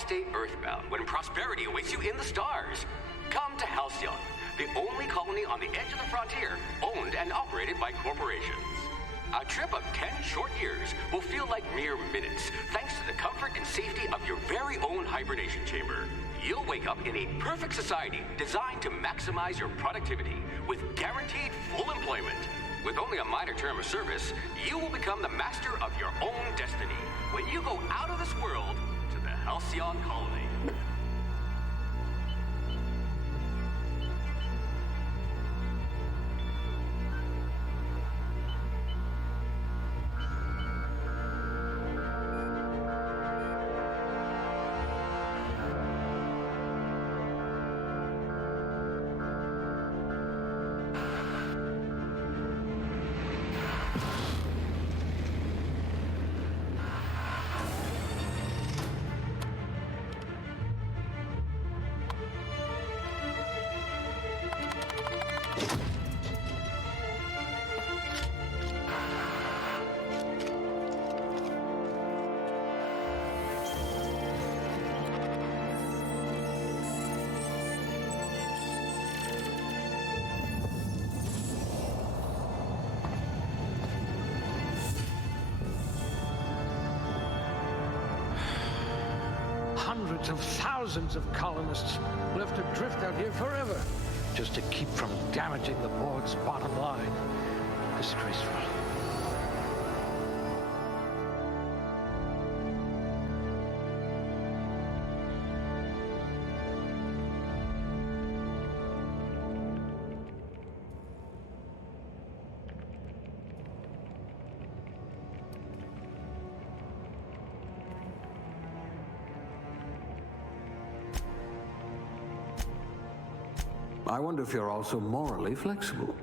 stay earthbound when prosperity awaits you in the stars? Come to Halcyon, the only colony on the edge of the frontier, owned and operated by corporations. A trip of 10 short years will feel like mere minutes, thanks to the comfort and safety of your very own hibernation chamber. You'll wake up in a perfect society designed to maximize your productivity with guaranteed full employment. With only a minor term of service, you will become the master of your own destiny when you go out of this world to the Halcyon Colony. Hundreds of thousands of colonists left adrift out here forever, just to keep from damaging the board's bottom line. Disgraceful. I wonder if you're also morally flexible.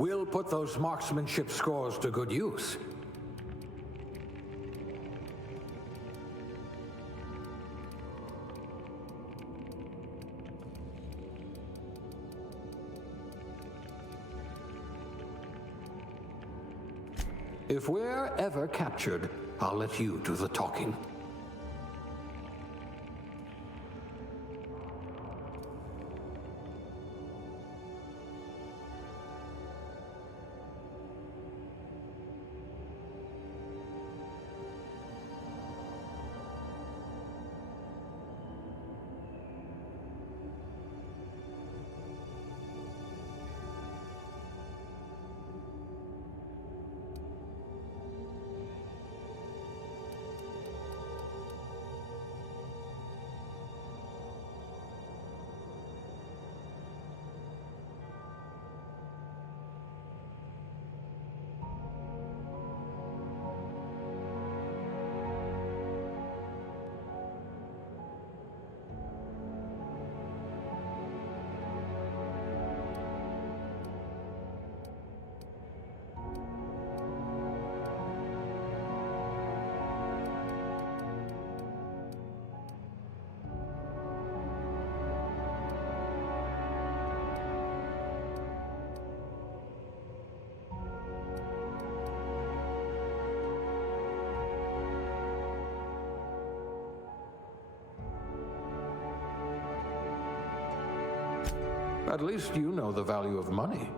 We'll put those marksmanship scores to good use. If we're ever captured, I'll let you do the talking. At least you know the value of money.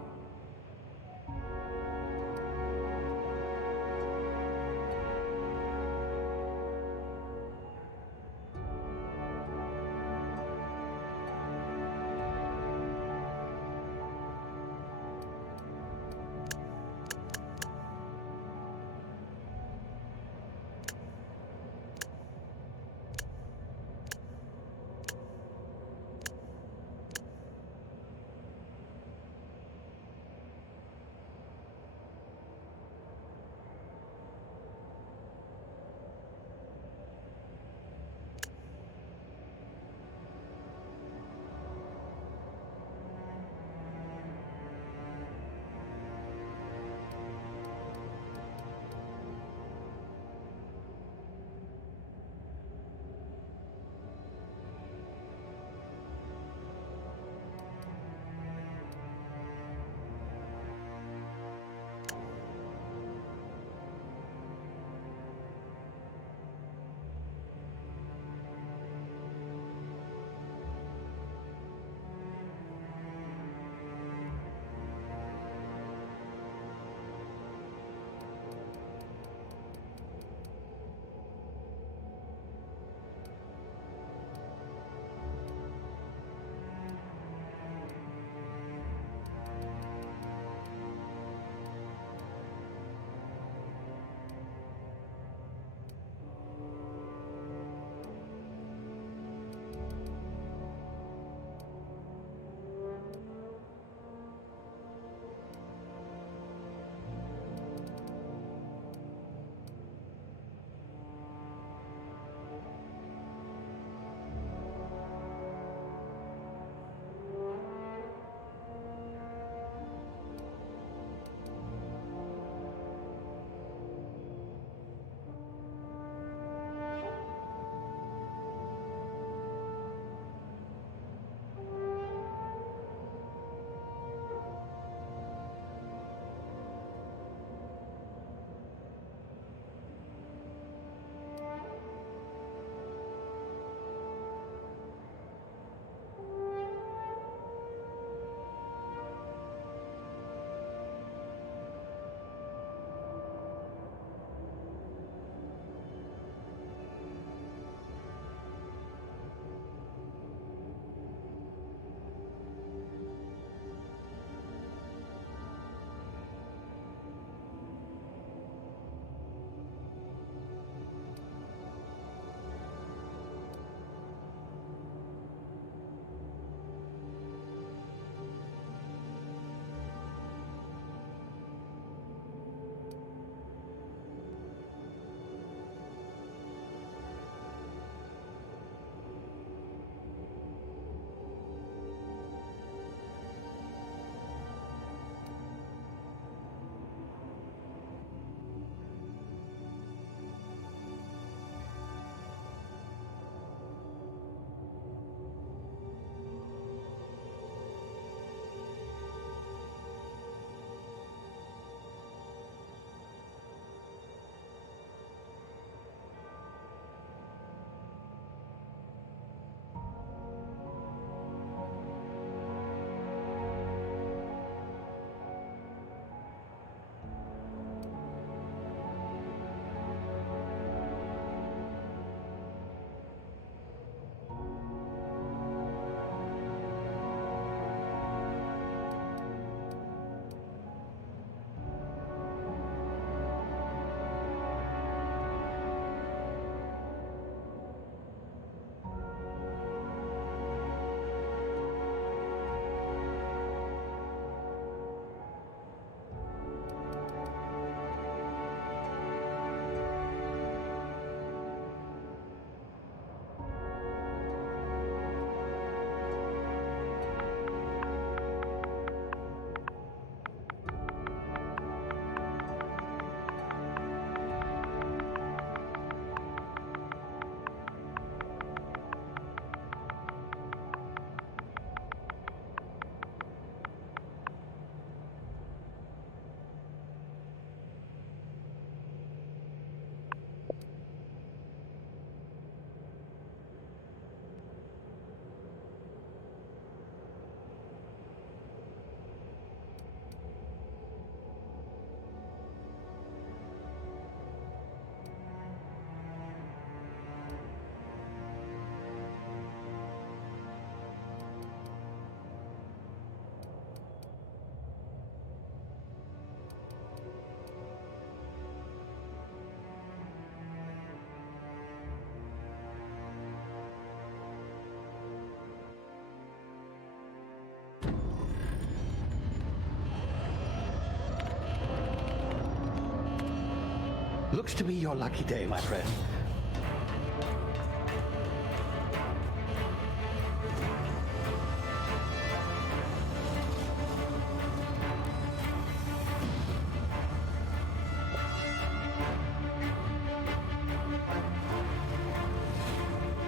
Looks to be your lucky day, my friend.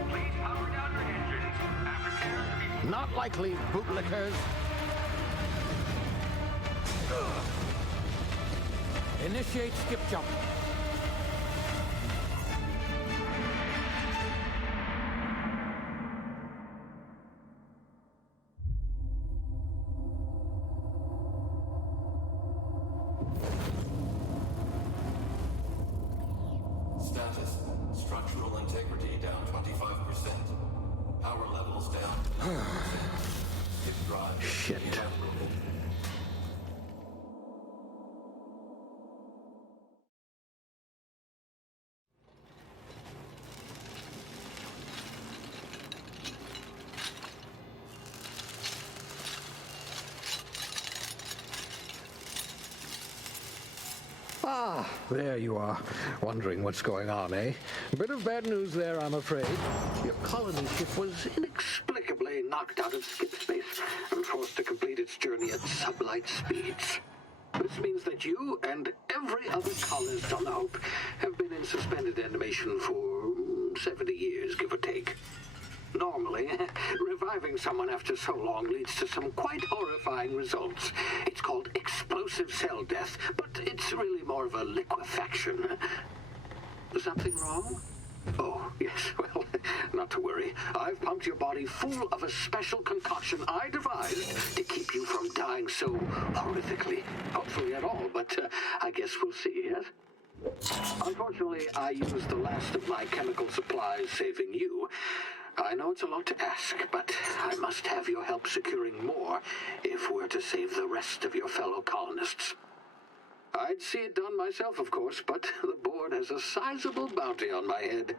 Please power down your engines and prepare to be... Not likely, bootlickers. Initiate skip jump. Status. Structural integrity down 25%. Power levels down 10%. Skip drive. Shit. Inoperable. Ah, there you are. Wondering what's going on, eh? A bit of bad news there, I'm afraid. Your colony ship was inexplicably knocked out of skip space and forced to complete its journey at sublight speeds. This means that you and every other colonist on the Hope have been in suspended animation for 70 years, give or take. Normally, reviving someone after so long leads to some quite horrifying results. It's called explosive cell death, but it's really more of a liquefaction. Something wrong? Oh, yes, well, not to worry. I've pumped your body full of a special concoction I devised to keep you from dying so horrifically. Hopefully at all, but I guess we'll see, yes? Unfortunately, I used the last of my chemical supplies saving you. I know it's a lot to ask, but I must have your help securing more if we're to save the rest of your fellow colonists. I'd see it done myself, of course, but the board has a sizable bounty on my head.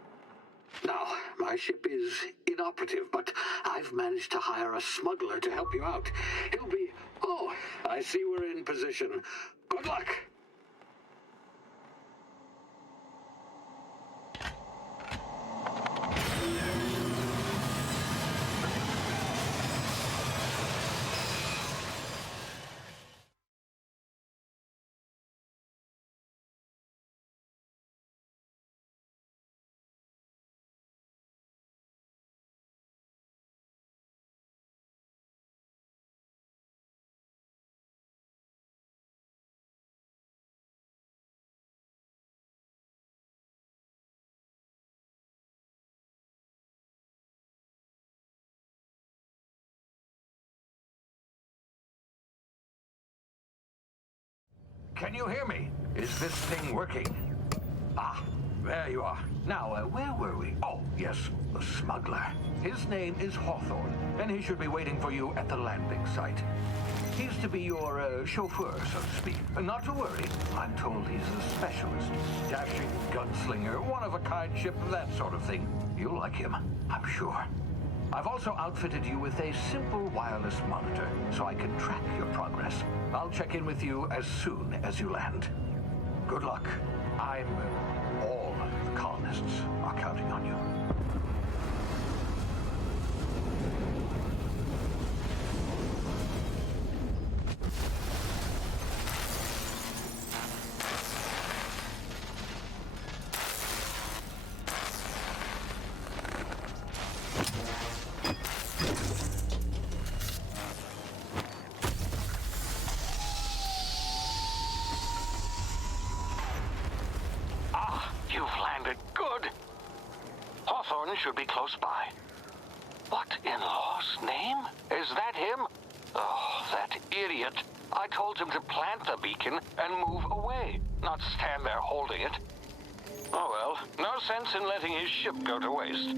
Now, my ship is inoperative, but I've managed to hire a smuggler to help you out. He'll be... Oh, I see we're in position. Good luck! Can you hear me? Is this thing working? Ah, there you are. Now, where were we? Oh, yes, the smuggler. His name is Hawthorne, and he should be waiting for you at the landing site. He's to be your chauffeur, so to speak. Not to worry. I'm told he's a specialist. Dashing gunslinger, one-of-a-kind ship, that sort of thing. You'll like him, I'm sure. I've also outfitted you with a simple wireless monitor, so I can track your progress. I'll check in with you as soon as you land. Good luck. All the colonists are counting on you. Should be close by. What in law's name? Is that him? Oh, that idiot. I told him to plant the beacon and move away, not stand there holding it. Oh well, no sense in letting his ship go to waste.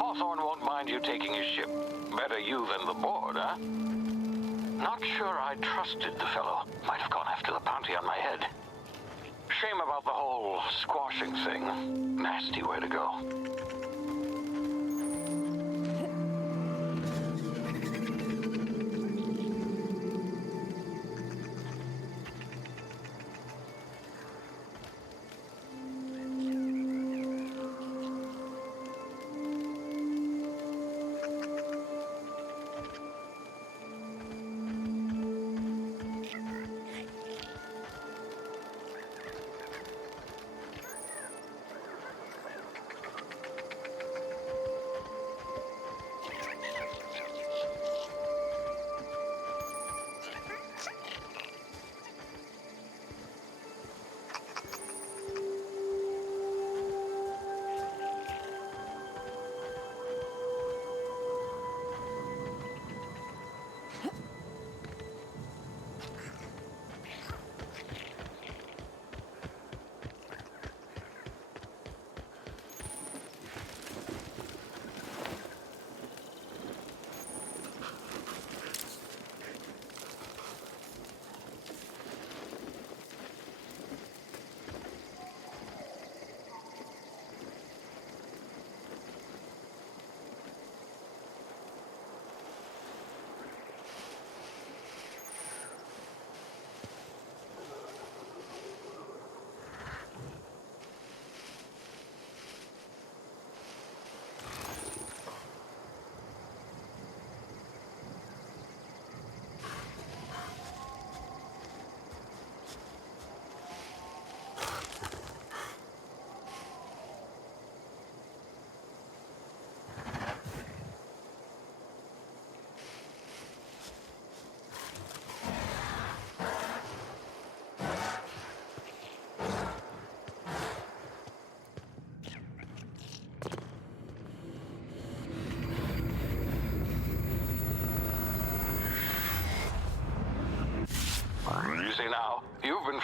Hawthorne won't mind you taking his ship. Better you than the board, huh? Not sure I trusted the fellow. Might have gone after the bounty on my head. Shame about the whole squashing thing. Nasty way to go.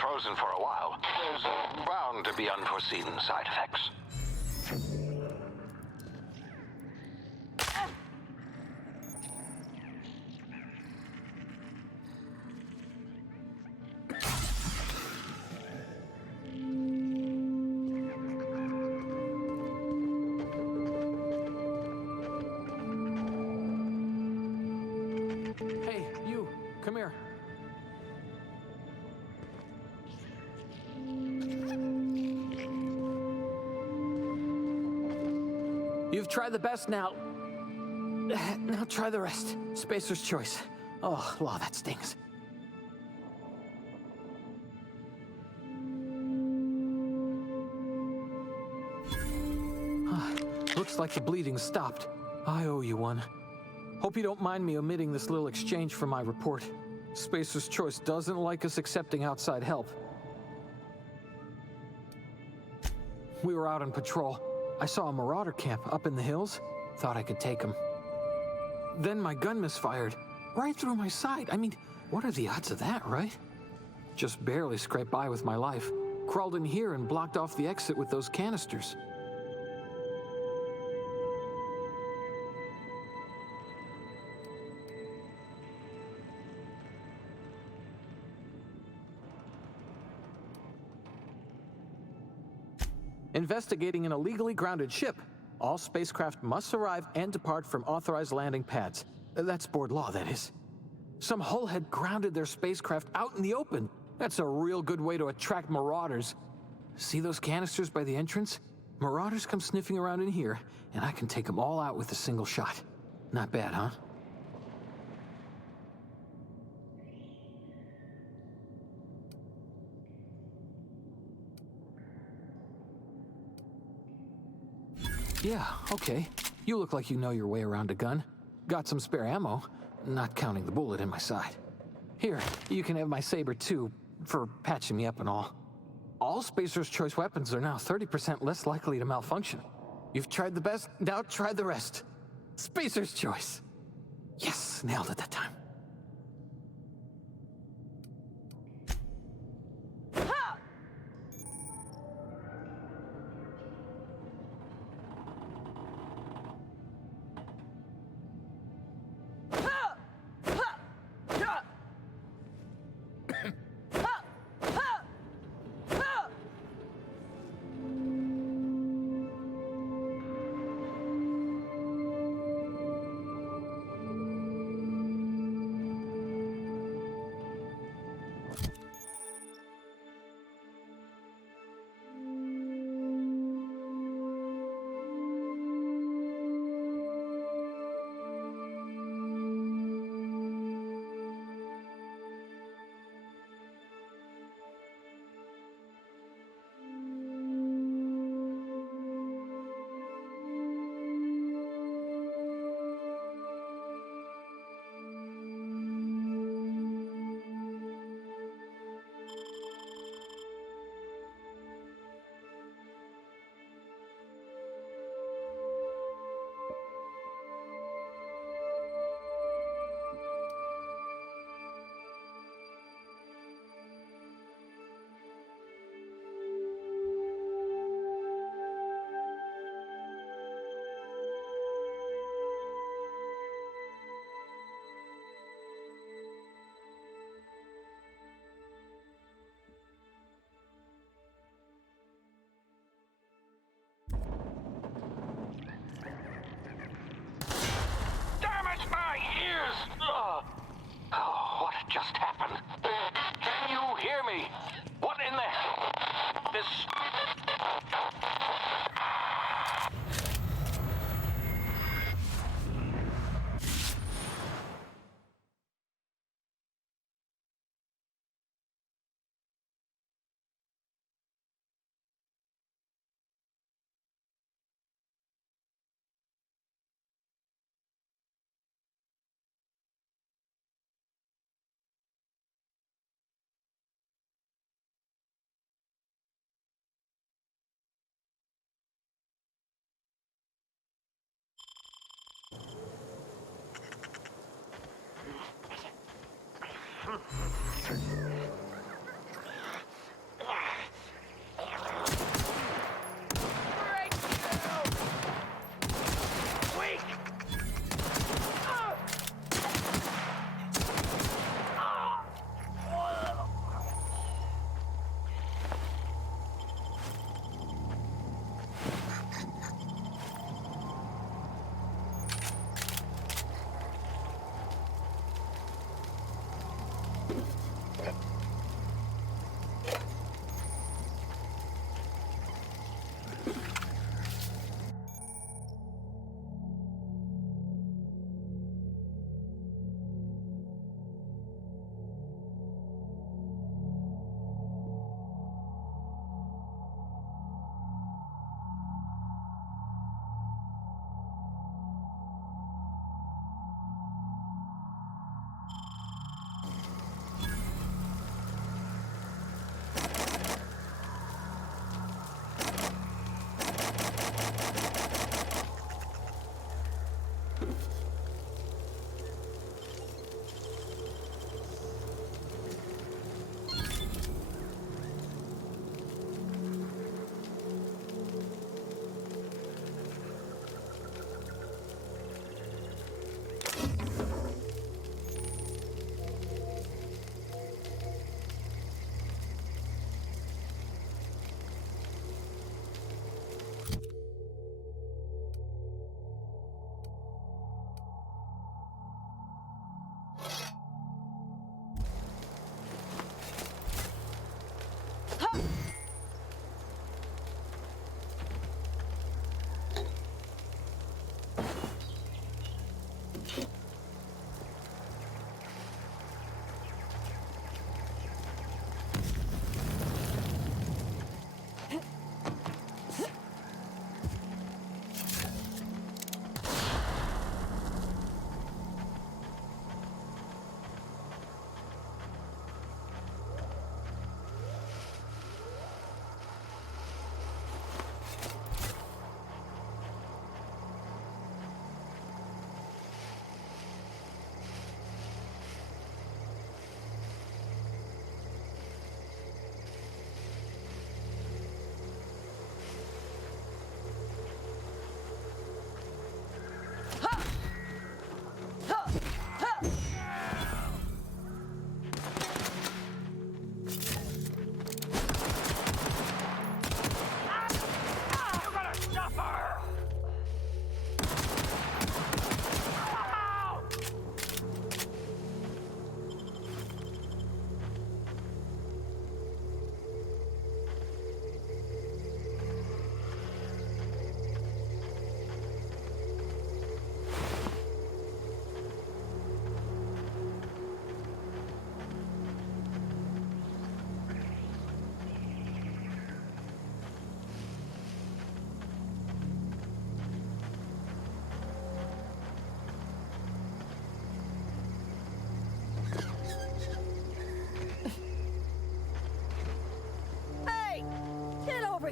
frozen for a while. There's bound to be unforeseen side effects. Hey, you, come here. You've tried the best now. Now try the rest. Spacer's choice. Oh, law, that stings. Looks like the bleeding stopped. I owe you one. Hope you don't mind me omitting this little exchange from my report. Spacer's Choice doesn't like us accepting outside help. We were out on patrol. I saw a marauder camp up in the hills. Thought I could take him. Then my gun misfired. Right through my side. I mean, what are the odds of that, right? Just barely scraped by with my life. Crawled in here and blocked off the exit with those canisters. Investigating an illegally grounded ship. All spacecraft must arrive and depart from authorized landing pads. That's board law, that is. Some hull had grounded their spacecraft out in the open. That's a real good way to attract marauders. See those canisters by the entrance? Marauders come sniffing around in here, and I can take them all out with a single shot. Not bad, huh? Yeah, okay. You look like you know your way around a gun. Got some spare ammo, not counting the bullet in my side. Here, you can have my saber too, for patching me up and all. All Spacer's Choice weapons are now 30% less likely to malfunction. You've tried the best, now try the rest. Spacer's Choice. Yes, nailed it that time.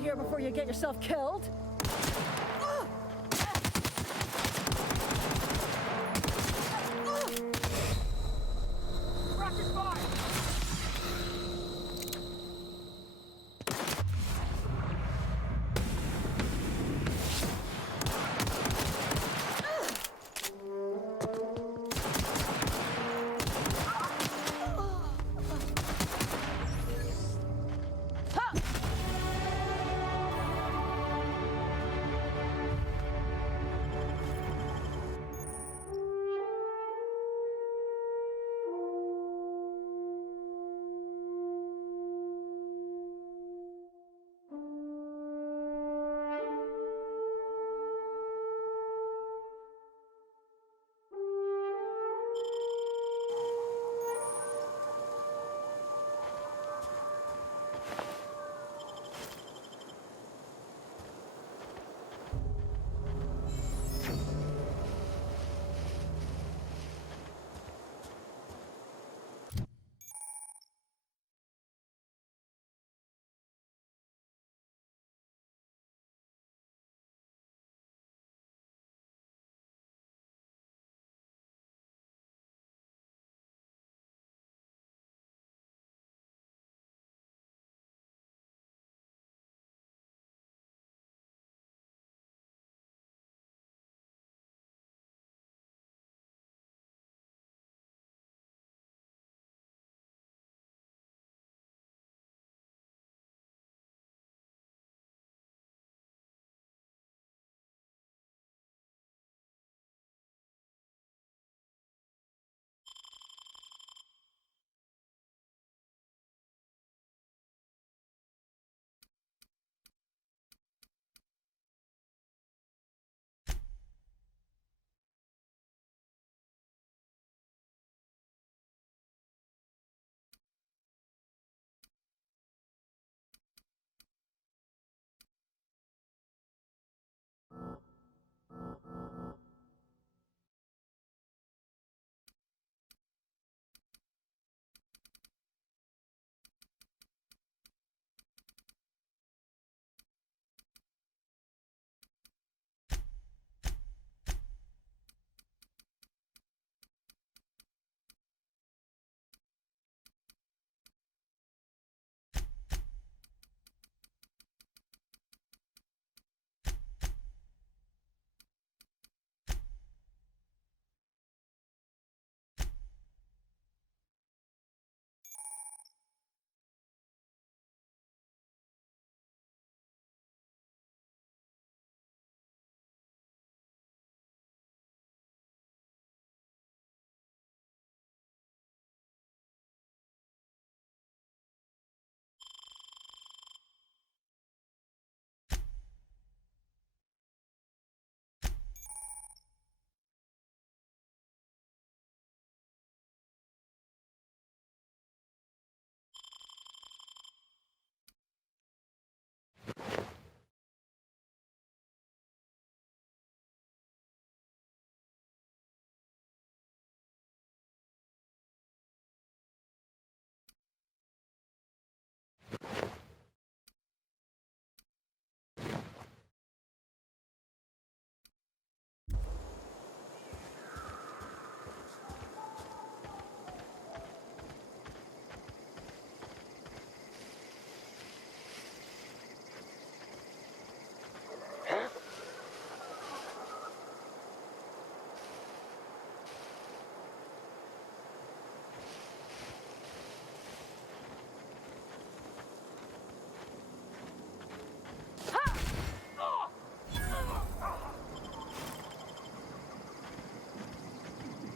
Here before you get yourself killed. Rocket fire!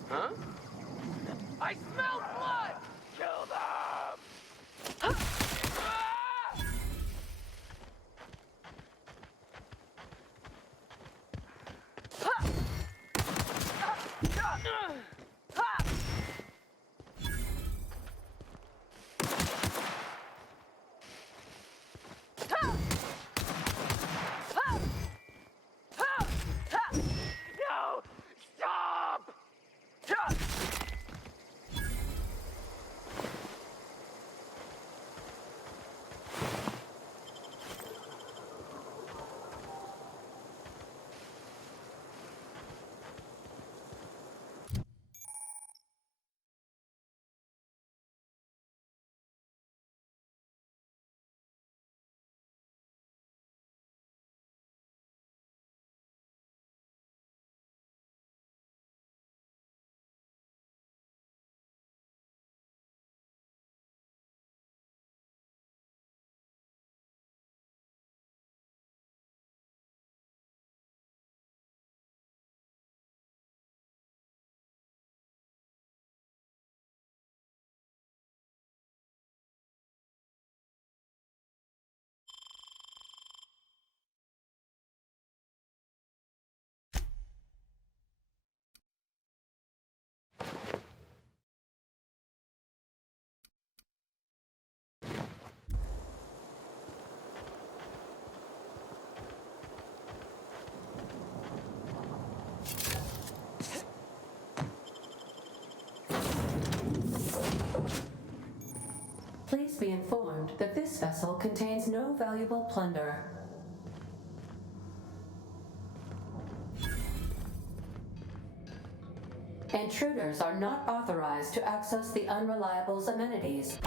Huh? I smell blood! Kill them! No! Stop! Please be informed that this vessel contains no valuable plunder. Intruders are not authorized to access the Unreliable's amenities.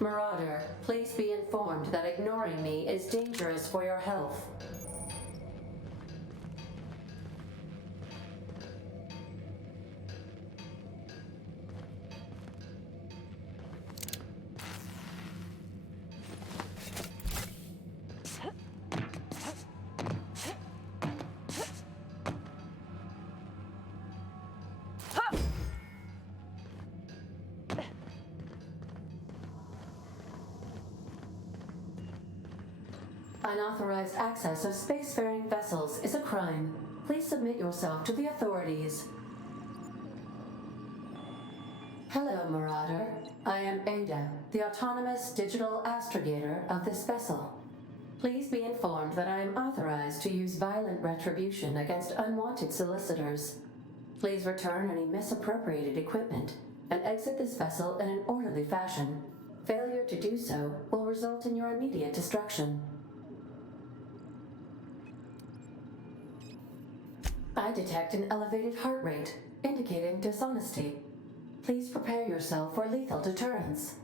Marauder, please be informed that ignoring me is dangerous for your health. Unauthorized access of spacefaring vessels is a crime. Please submit yourself to the authorities. Hello, Marauder. I am Ada, the autonomous digital astrogator of this vessel. Please be informed that I am authorized to use violent retribution against unwanted solicitors. Please return any misappropriated equipment and exit this vessel in an orderly fashion. Failure to do so will result in your immediate destruction. I detect an elevated heart rate, indicating dishonesty. Please prepare yourself for lethal deterrence.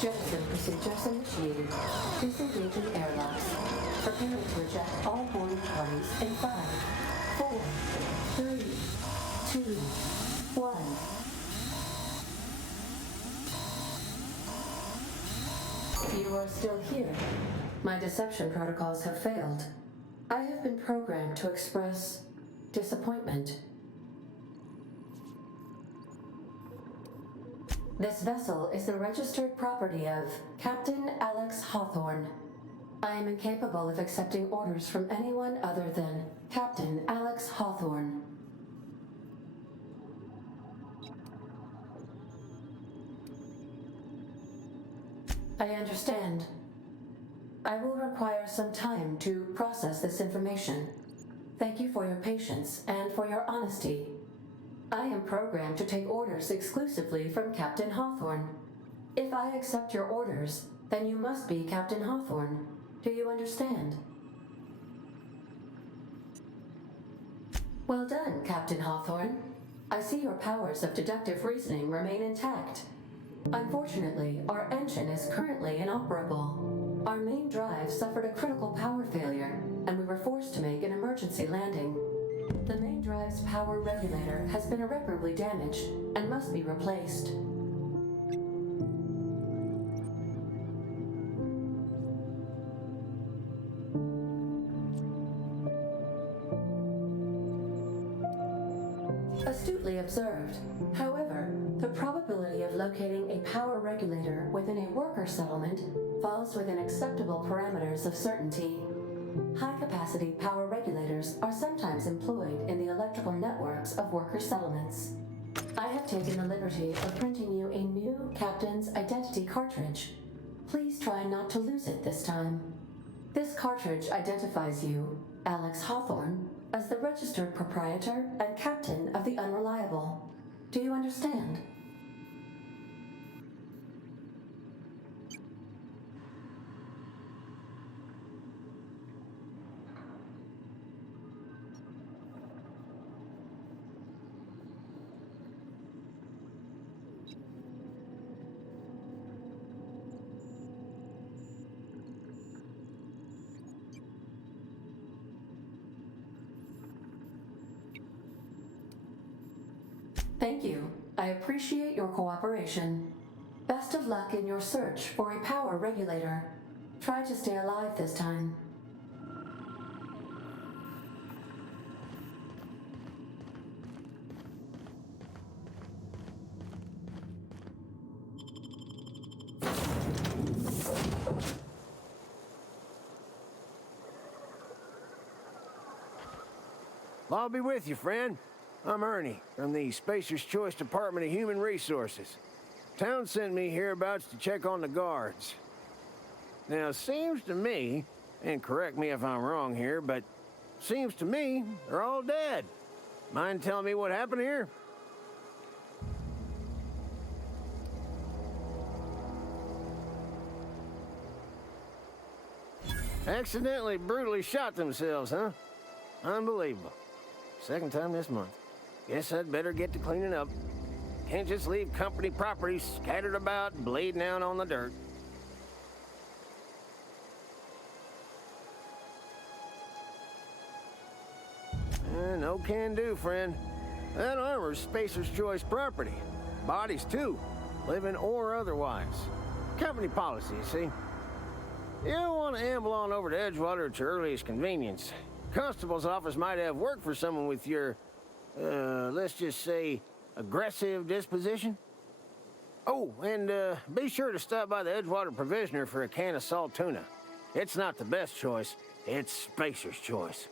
Jettison procedures initiated. Disengaging airlocks. Preparing to eject all boarding parties in 5, 4, 3, 2, 1. You are still here. My deception protocols have failed. I have been programmed to express disappointment. This vessel is the registered property of Captain Alex Hawthorne. I am incapable of accepting orders from anyone other than Captain Alex Hawthorne. I understand. I will require some time to process this information. Thank you for your patience and for your honesty. I am programmed to take orders exclusively from Captain Hawthorne. If I accept your orders, then you must be Captain Hawthorne. Do you understand? Well done, Captain Hawthorne. I see your powers of deductive reasoning remain intact. Unfortunately, our engine is currently inoperable. Our main drive suffered a critical power failure, and we were forced to make an emergency landing. The main drive's power regulator has been irreparably damaged and must be replaced. Astutely observed. However, the probability of locating a power regulator within a worker settlement falls within acceptable parameters of certainty. High-capacity power regulators are sometimes employed in the electrical networks of worker settlements. I have taken the liberty of printing you a new Captain's Identity cartridge. Please try not to lose it this time. This cartridge identifies you, Alex Hawthorne, as the registered proprietor and captain of the Unreliable. Do you understand? Thank you. I appreciate your cooperation. Best of luck in your search for a power regulator. Try to stay alive this time. I'll be with you, friend. I'm Ernie, from the Spacer's Choice Department of Human Resources. Town sent me hereabouts to check on the guards. Now, it seems to me, and correct me if I'm wrong here, but seems to me they're all dead. Mind telling me what happened here? Accidentally, brutally shot themselves, huh? Unbelievable. Second time this month. Guess I'd better get to cleaning up. Can't just leave company property scattered about, bleeding out on the dirt. No can do, friend. That armor's Spacer's Choice property. Bodies, too. Living or otherwise. Company policy, you see. You don't want to amble on over to Edgewater at your earliest convenience. Constable's office might have work for someone with your, let's just say, aggressive disposition. Oh, and be sure to stop by the Edgewater Provisioner for a can of salt tuna. It's not the best choice, it's Spacer's Choice.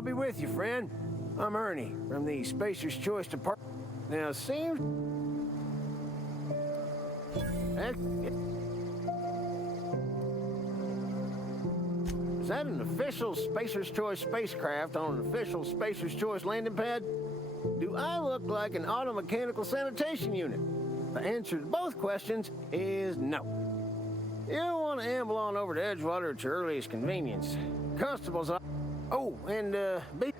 I'll be with you, friend. I'm Ernie from the Spacer's Choice Department. Now, seems... Is that an official Spacer's Choice spacecraft on an official Spacer's Choice landing pad? Do I look like an automechanical sanitation unit? The answer to both questions is no. You'll want to amble on over to Edgewater at your earliest convenience. Constables... Oh, and, be...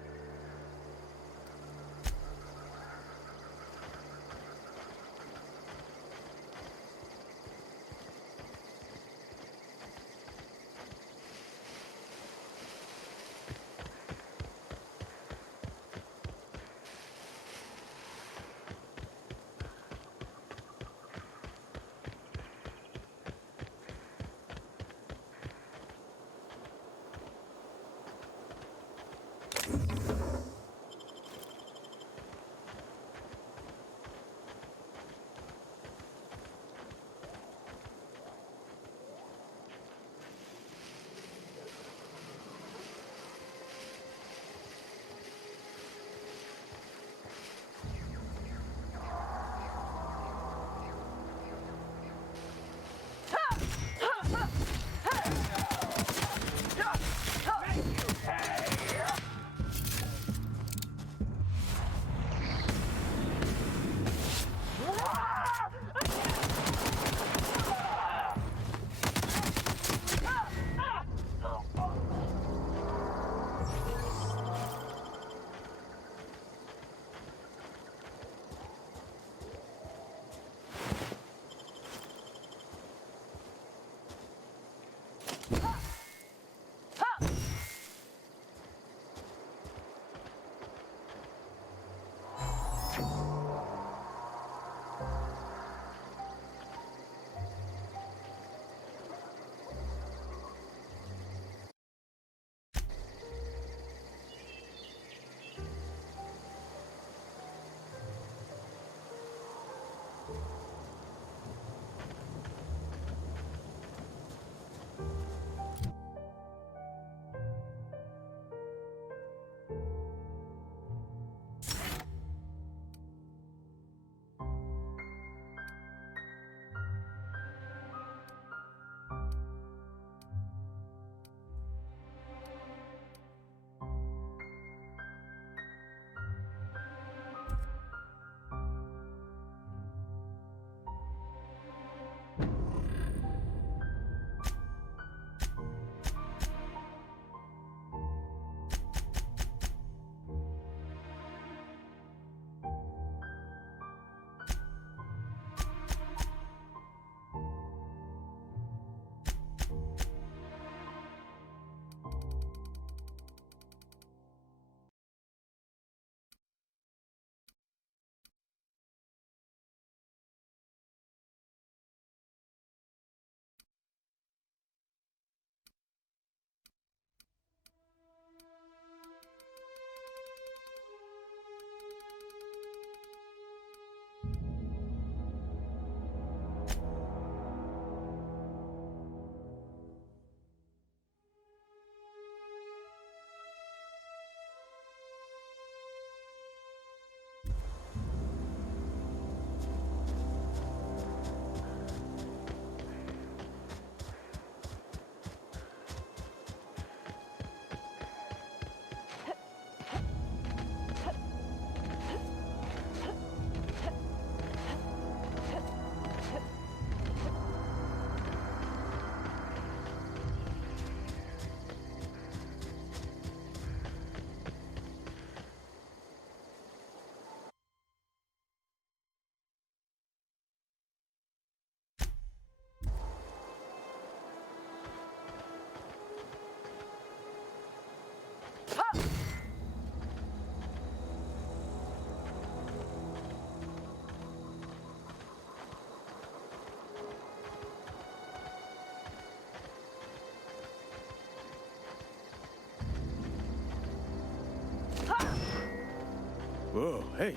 Whoa, hey,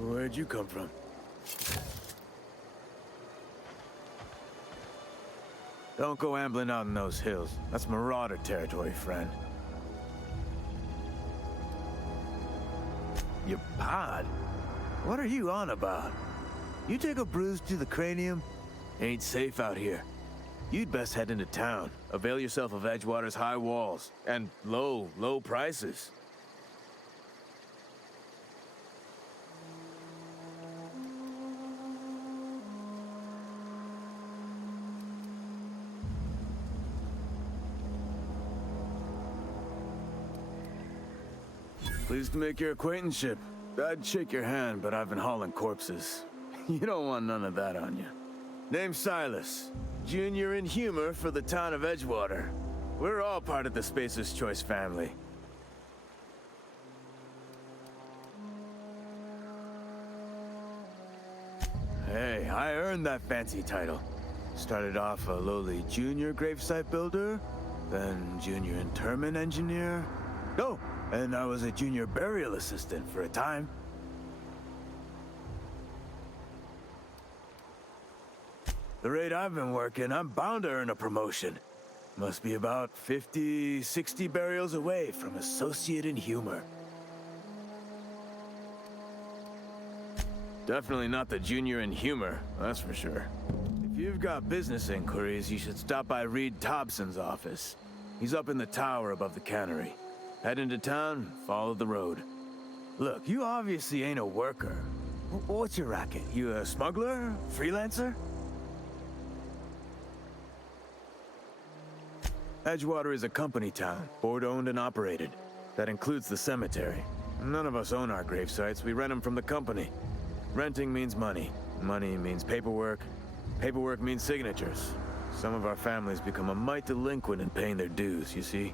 where'd you come from? Don't go ambling out in those hills. That's Marauder territory, friend. Your pod? What are you on about? You take a bruise to the cranium? Ain't safe out here. You'd best head into town. Avail yourself of Edgewater's high walls and low prices. Pleased to make your acquaintanceship. I'd shake your hand, but I've been hauling corpses. You don't want none of that on you. Name's Silas. Junior in humor for the town of Edgewater. We're all part of the Spacer's Choice family. Hey, I earned that fancy title. Started off a lowly junior gravesite builder, then junior interment engineer. Oh, and I was a junior burial assistant for a time. The rate I've been working, I'm bound to earn a promotion. Must be about 50, 60 burials away from associate in humor. Definitely not the junior in humor, that's for sure. If you've got business inquiries, you should stop by Reed Thompson's office. He's up in the tower above the cannery. Head into town, follow the road. Look, you obviously ain't a worker. What's your racket? You a smuggler? Freelancer? Edgewater is a company town, board-owned and operated. That includes the cemetery. None of us own our grave sites, we rent them from the company. Renting means money. Money means paperwork. Paperwork means signatures. Some of our families become a mite delinquent in paying their dues, you see?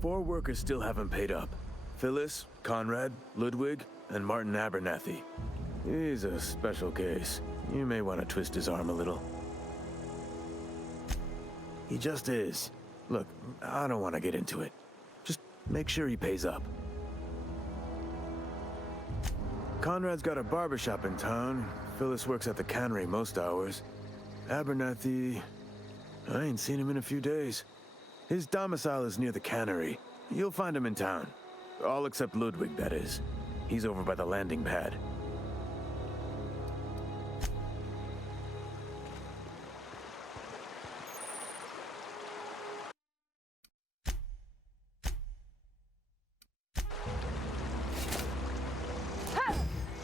Four workers still haven't paid up. Phyllis, Conrad, Ludwig, and Martin Abernathy. He's a special case. You may want to twist his arm a little. He just is. Look, I don't want to get into it. Just make sure he pays up. Conrad's got a barbershop in town. Phyllis works at the cannery most hours. Abernathy... I ain't seen him in a few days. His domicile is near the cannery. You'll find him in town. All except Ludwig, that is. He's over by the landing pad.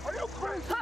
Are you crazy?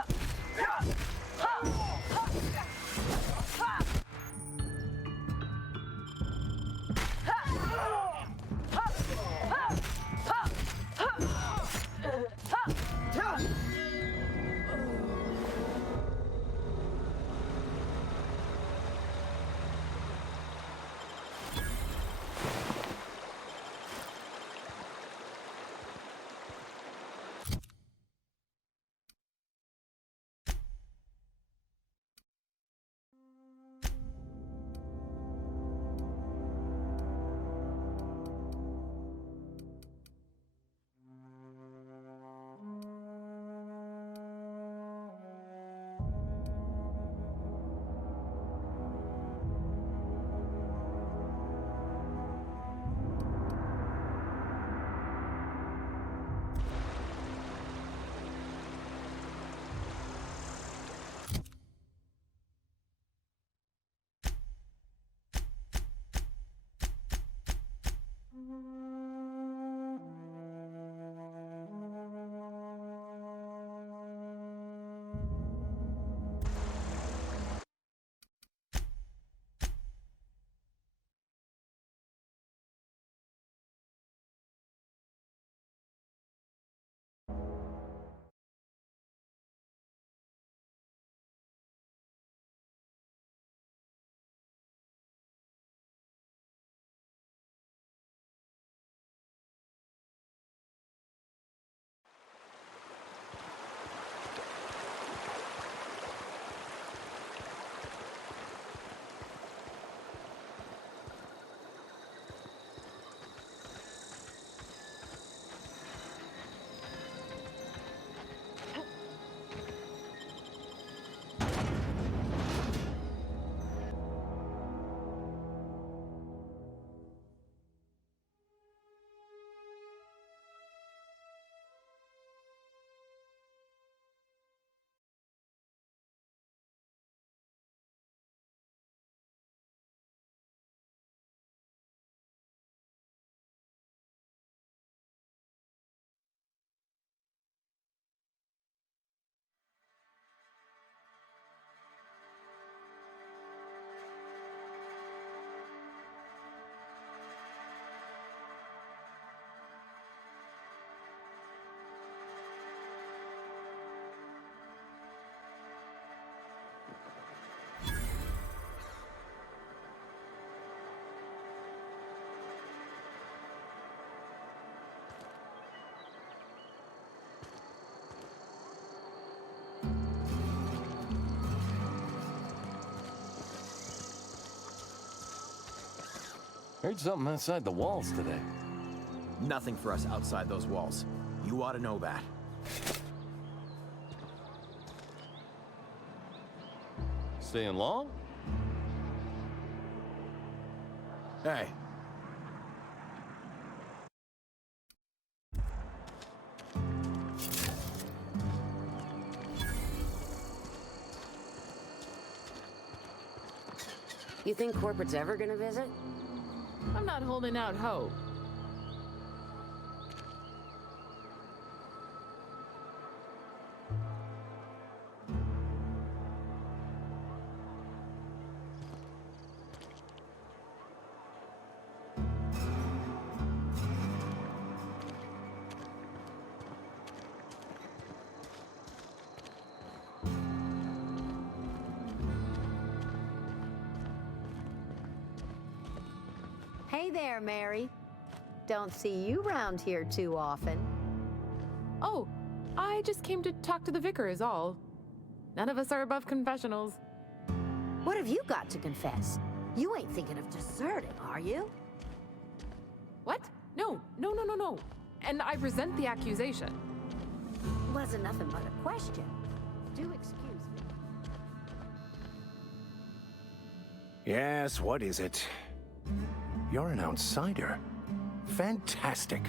Heard something outside the walls today. Nothing for us outside those walls. You ought to know that. Staying long? Hey. You think corporate's ever gonna visit? I'm not holding out hope. Hey there, Mary. Don't see you round here too often. Oh, I just came to talk to the vicar is all. None of us are above confessionals. What have you got to confess? You ain't thinking of deserting, are you? What? No. And I resent the accusation. Wasn't nothing but a question. Do excuse me. Yes, what is it? You're an outsider. Fantastic.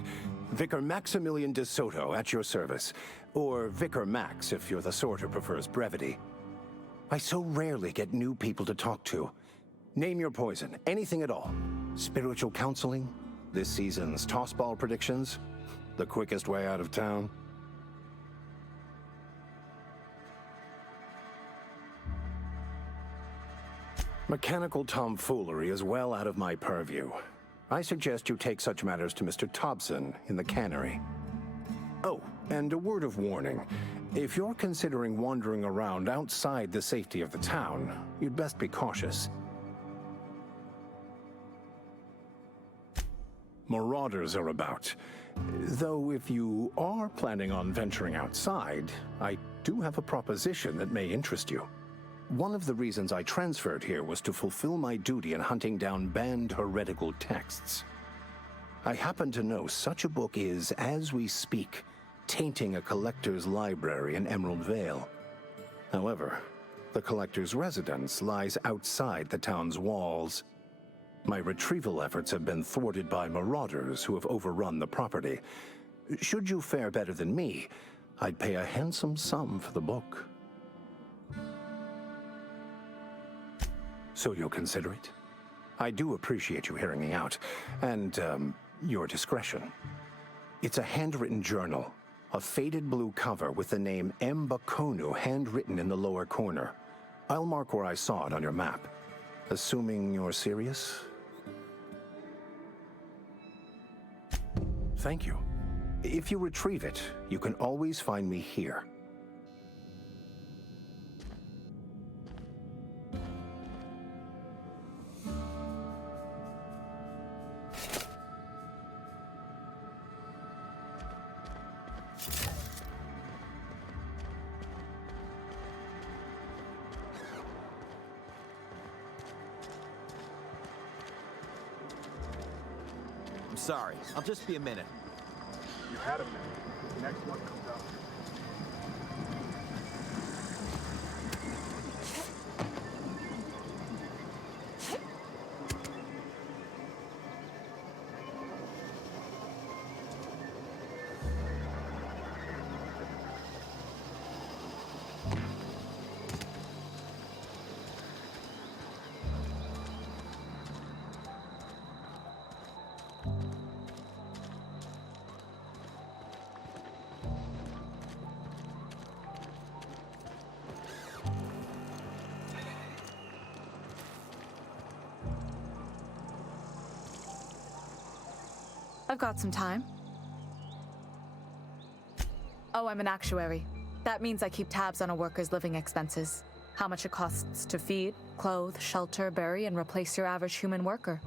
Vicar Maximilian de Soto at your service. Or Vicar Max if you're the sort who prefers brevity. I so rarely get new people to talk to. Name your poison, anything at all. Spiritual counseling? This season's tossball predictions? The quickest way out of town? Mechanical tomfoolery is well out of my purview. I suggest you take such matters to Mr. Thompson in the cannery. Oh, and a word of warning. If you're considering wandering around outside the safety of the town, you'd best be cautious. Marauders are about. Though if you are planning on venturing outside, I do have a proposition that may interest you. One of the reasons I transferred here was to fulfill my duty in hunting down banned heretical texts. I happen to know such a book is, as we speak, tainting a collector's library in Emerald Vale. However, the collector's residence lies outside the town's walls. My retrieval efforts have been thwarted by marauders who have overrun the property. Should you fare better than me, I'd pay a handsome sum for the book. So you'll consider it? I do appreciate you hearing me out, and, your discretion. It's a handwritten journal, a faded blue cover with the name Mbakonu handwritten in the lower corner. I'll mark where I saw it on your map. Assuming you're serious? Thank you. If you retrieve it, you can always find me here. Sorry, I'll just be a minute. You had a minute. The next one comes up. I've got some time. Oh, I'm an actuary. That means I keep tabs on a worker's living expenses. How much it costs to feed, clothe, shelter, bury, and replace your average human worker.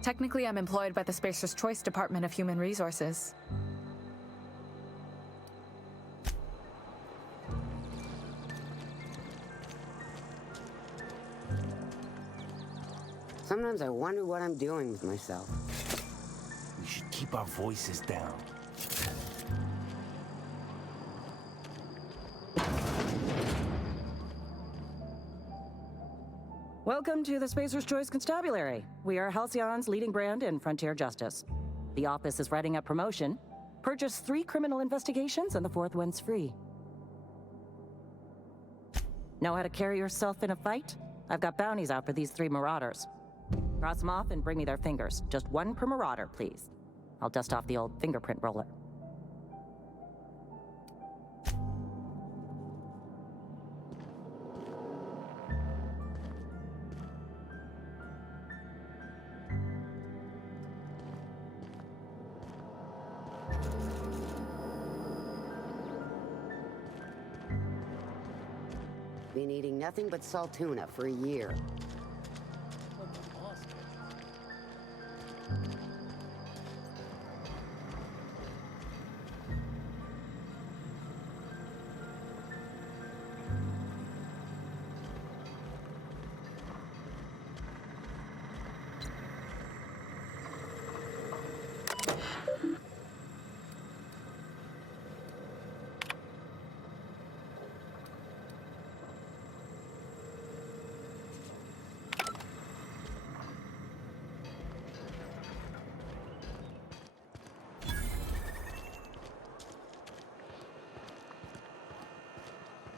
Technically, I'm employed by the Spacer's Choice Department of Human Resources. Sometimes I wonder what I'm doing with myself. We should keep our voices down. Welcome to the Spacer's Choice Constabulary. We are Halcyon's leading brand in frontier justice. The office is writing up promotion. Purchase 3 criminal investigations and the 4th one's free. Know how to carry yourself in a fight? I've got bounties out for these 3 marauders. Cross them off and bring me their fingers. Just 1 per marauder, please. I'll dust off the old fingerprint roller. Been eating nothing but salt tuna for a year.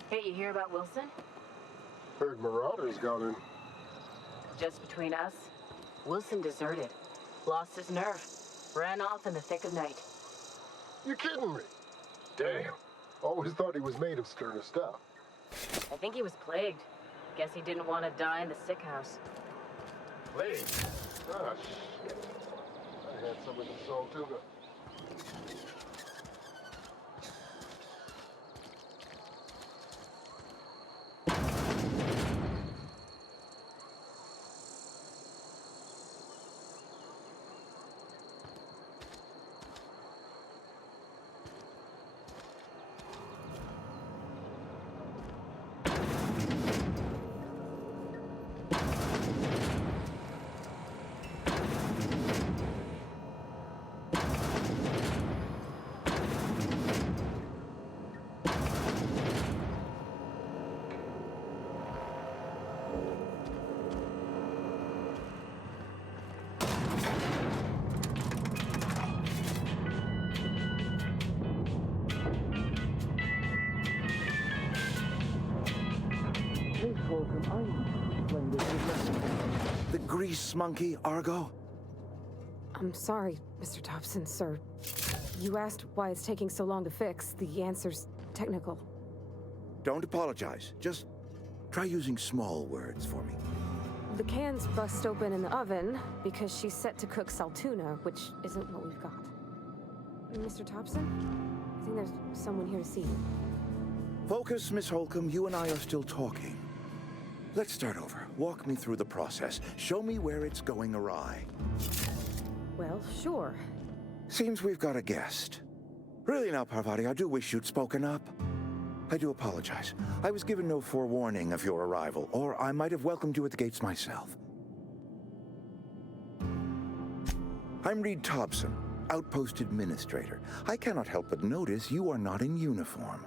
Hey, you hear about Wilson? Heard Marauders got in. Just between us, Wilson deserted. Lost his nerve. Ran off in the thick of night. You kidding me? Damn. Always thought he was made of sterner stuff. I think he was plagued. Guess he didn't want to die in the sick house. Plague? Ah, shit. I had some of the salt tuna. The grease monkey, Argo? I'm sorry, Mr. Thompson, sir. You asked why it's taking so long to fix. The answer's technical. Don't apologize. Just try using small words for me. The can's bust open in the oven because she's set to cook saltuna, which isn't what we've got. Mr. Thompson? I think there's someone here to see you. Focus, Miss Holcomb. You and I are still talking. Let's start over. Walk me through the process. Show me where it's going awry. Well, sure. Seems we've got a guest. Really now, Parvati, I do wish you'd spoken up. I do apologize. I was given no forewarning of your arrival, or I might have welcomed you at the gates myself. I'm Reed Thompson, Outpost Administrator. I cannot help but notice you are not in uniform.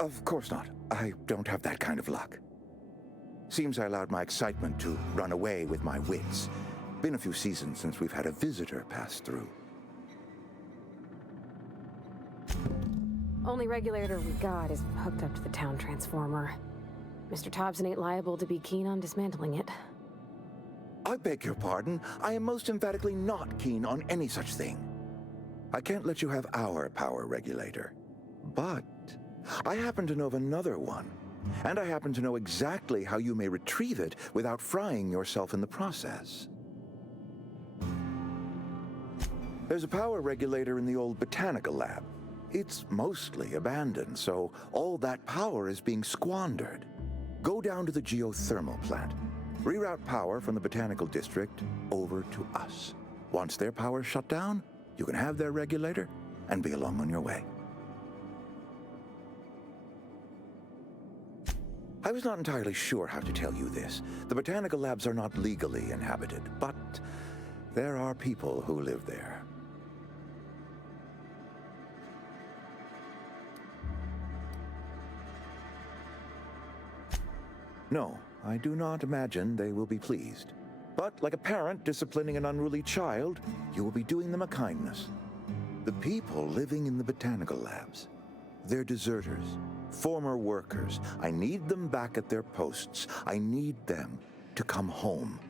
Of course not. I don't have that kind of luck. Seems I allowed my excitement to run away with my wits. Been a few seasons since we've had a visitor pass through. Only regulator we got is hooked up to the town transformer. Mr. Thompson ain't liable to be keen on dismantling it. I beg your pardon. I am most emphatically not keen on any such thing. I can't let you have our power regulator. But I happen to know of another one. And I happen to know exactly how you may retrieve it without frying yourself in the process. There's a power regulator in the old botanical lab. It's mostly abandoned, so all that power is being squandered. Go down to the geothermal plant. Reroute power from the botanical district over to us. Once their power's shut down, you can have their regulator and be along on your way. I was not entirely sure how to tell you this. The botanical labs are not legally inhabited, but there are people who live there. No, I do not imagine they will be pleased. But like a parent disciplining an unruly child, you will be doing them a kindness. The people living in the botanical labs, they're deserters, former workers. I need them back at their posts. I need them to come home.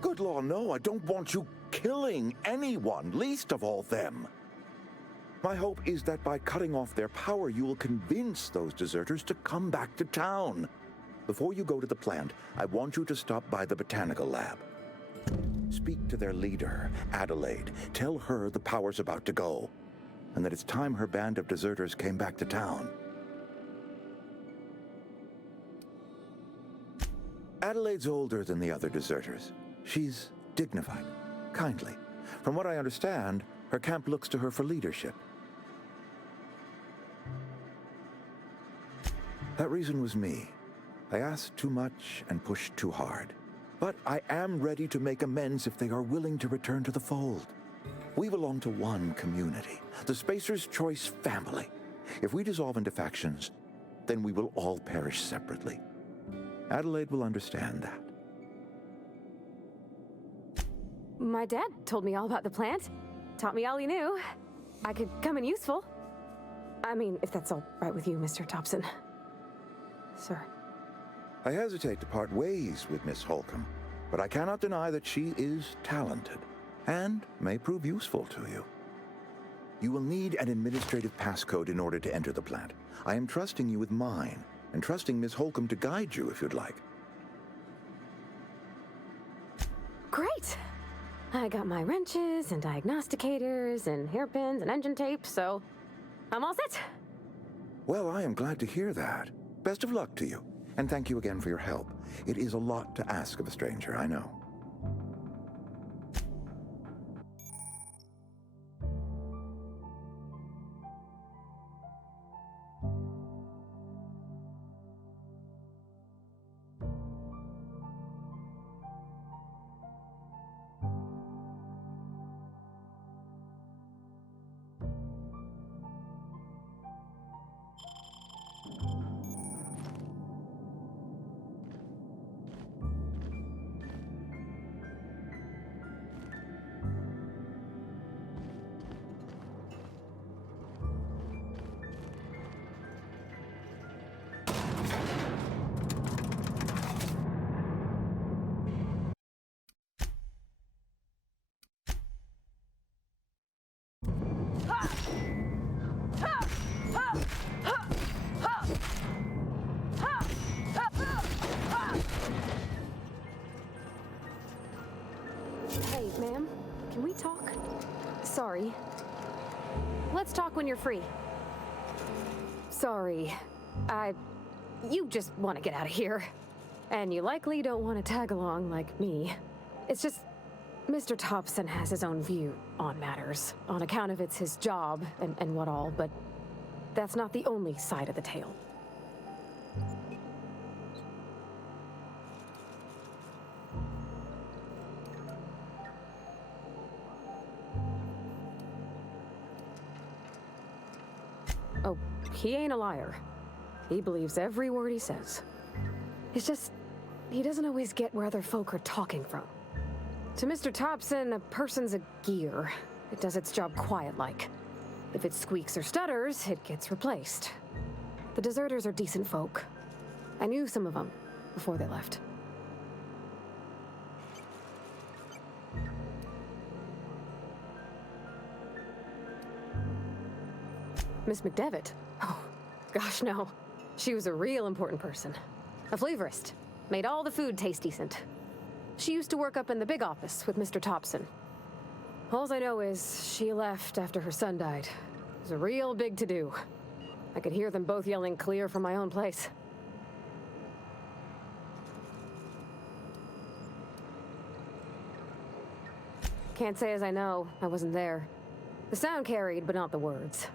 Good law, no, I don't want you killing anyone, least of all them. My hope is that by cutting off their power, you will convince those deserters to come back to town. Before you go to the plant, I want you to stop by the botanical lab. Speak to their leader, Adelaide. Tell her the power's about to go, and that it's time her band of deserters came back to town. Adelaide's older than the other deserters. She's dignified, kindly. From what I understand, her camp looks to her for leadership. That reason was me. I asked too much and pushed too hard. But I am ready to make amends if they are willing to return to the fold. We belong to one community, the Spacer's Choice family. If we dissolve into factions, then we will all perish separately. Adelaide will understand that. My dad told me all about the plant. Taught me all he knew. I could come in useful. I mean, if that's all right with you, Mr. Thompson. Sir. I hesitate to part ways with Miss Holcomb, but I cannot deny that she is talented and may prove useful to you. You will need an administrative passcode in order to enter the plant. I am trusting you with mine, and trusting Miss Holcomb to guide you if you'd like. Great! I got my wrenches and diagnosticators and hairpins and engine tape, so I'm all set. Well, I am glad to hear that. Best of luck to you, and thank you again for your help. It is a lot to ask of a stranger, I know. Hey, ma'am, can we talk? Sorry. Let's talk when you're free. Sorry. You just want to get out of here. And you likely don't want to tag along like me. It's just, Mr. Thompson has his own view on matters, on account of it's his job and what all, but that's not the only side of the tale. Oh, he ain't a liar. He believes every word he says. It's just, he doesn't always get where other folk are talking from. To Mr. Thompson, a person's a gear. It does its job quiet-like. If it squeaks or stutters, it gets replaced. The deserters are decent folk. I knew some of them before they left. Miss McDevitt? Oh, gosh, no. She was a real important person. A flavorist. Made all the food taste decent. She used to work up in the big office with Mr. Thompson. All I know is she left after her son died. It was a real big to-do. I could hear them both yelling clear from my own place. Can't say as I know. I wasn't there. The sound carried, but not the words.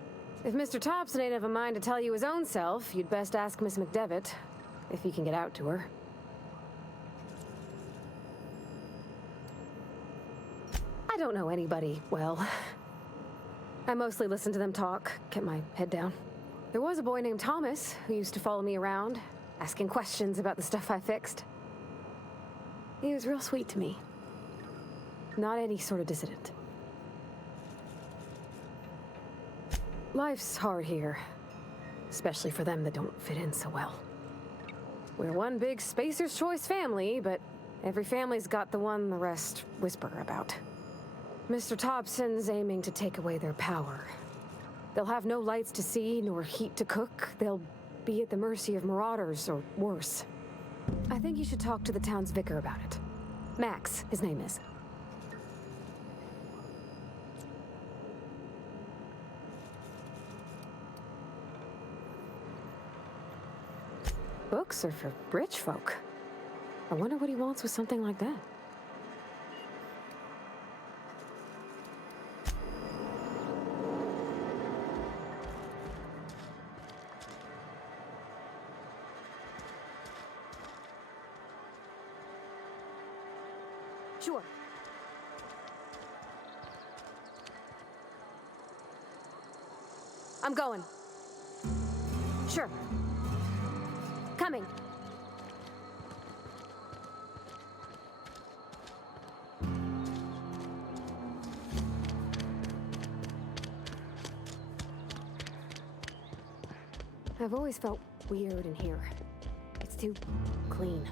If Mr. Thompson ain't of a mind to tell you his own self, you'd best ask Miss McDevitt, if he can get out to her. I don't know anybody well. I mostly listen to them talk, kept my head down. There was a boy named Thomas who used to follow me around, asking questions about the stuff I fixed. He was real sweet to me. Not any sort of dissident. Life's hard here, especially for them that don't fit in so well. We're one big Spacer's Choice family, but every family's got the one the rest whisper about. Mr. Thompson's aiming to take away their power. They'll have no lights to see, nor heat to cook. They'll be at the mercy of marauders, or worse. I think you should talk to the town's vicar about it. Max, his name is. Books are for rich folk. I wonder what he wants with something like that. Sure. I'm going. Sure. Coming. I've always felt weird in here. It's too clean.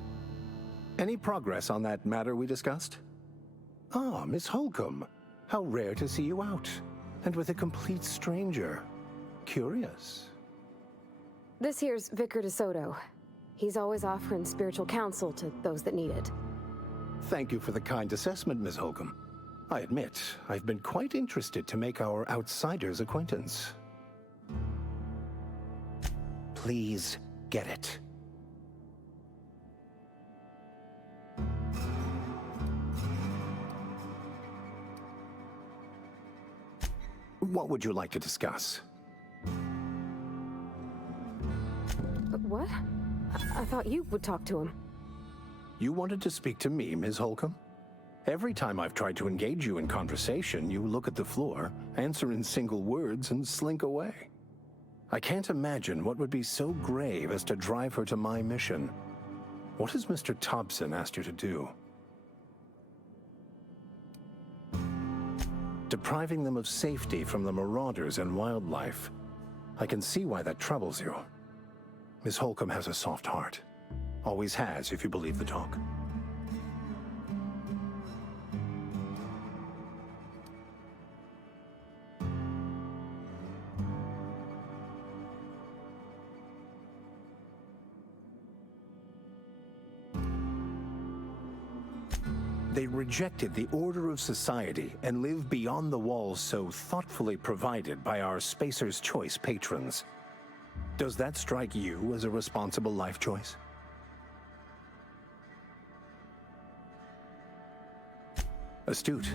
Any progress on that matter we discussed? Ah, Miss Holcomb. How rare to see you out. And with a complete stranger. Curious. This here's Vicar DeSoto. He's always offering spiritual counsel to those that need it. Thank you for the kind assessment, Miss Holcomb. I admit, I've been quite interested to make our outsider's acquaintance. Please get it. What would you like to discuss? What? I thought you would talk to him. You wanted to speak to me, Ms. Holcomb? Every time I've tried to engage you in conversation, you look at the floor, answer in single words, and slink away. I can't imagine what would be so grave as to drive her to my mission. What has Mr. Thompson asked you to do? Depriving them of safety from the marauders and wildlife. I can see why that troubles you. Miss Holcomb has a soft heart. Always has, if you believe the talk. They rejected the order of society and live beyond the walls so thoughtfully provided by our Spacer's Choice patrons. Does that strike you as a responsible life choice? Astute.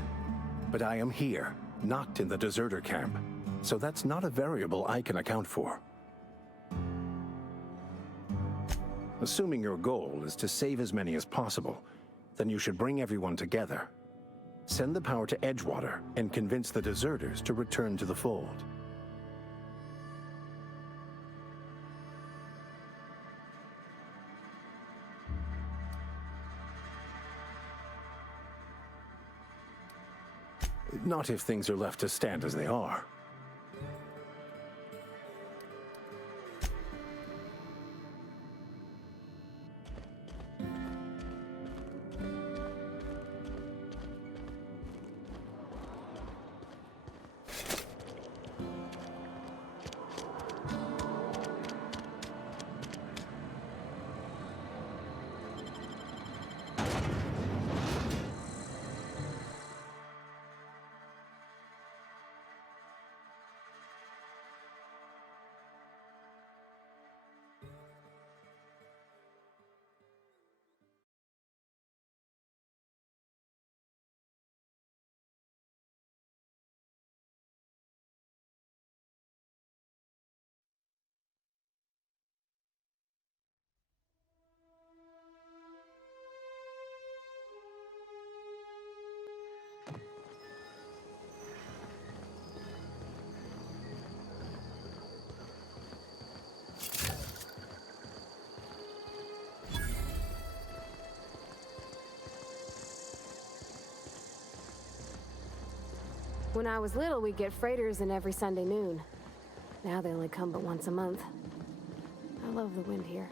But I am here, not in the deserter camp, so that's not a variable I can account for. Assuming your goal is to save as many as possible, then you should bring everyone together. Send the power to Edgewater and convince the deserters to return to the fold. Not if things are left to stand as they are. When I was little, we'd get freighters in every Sunday noon. Now they only come but once a month. I love the wind here.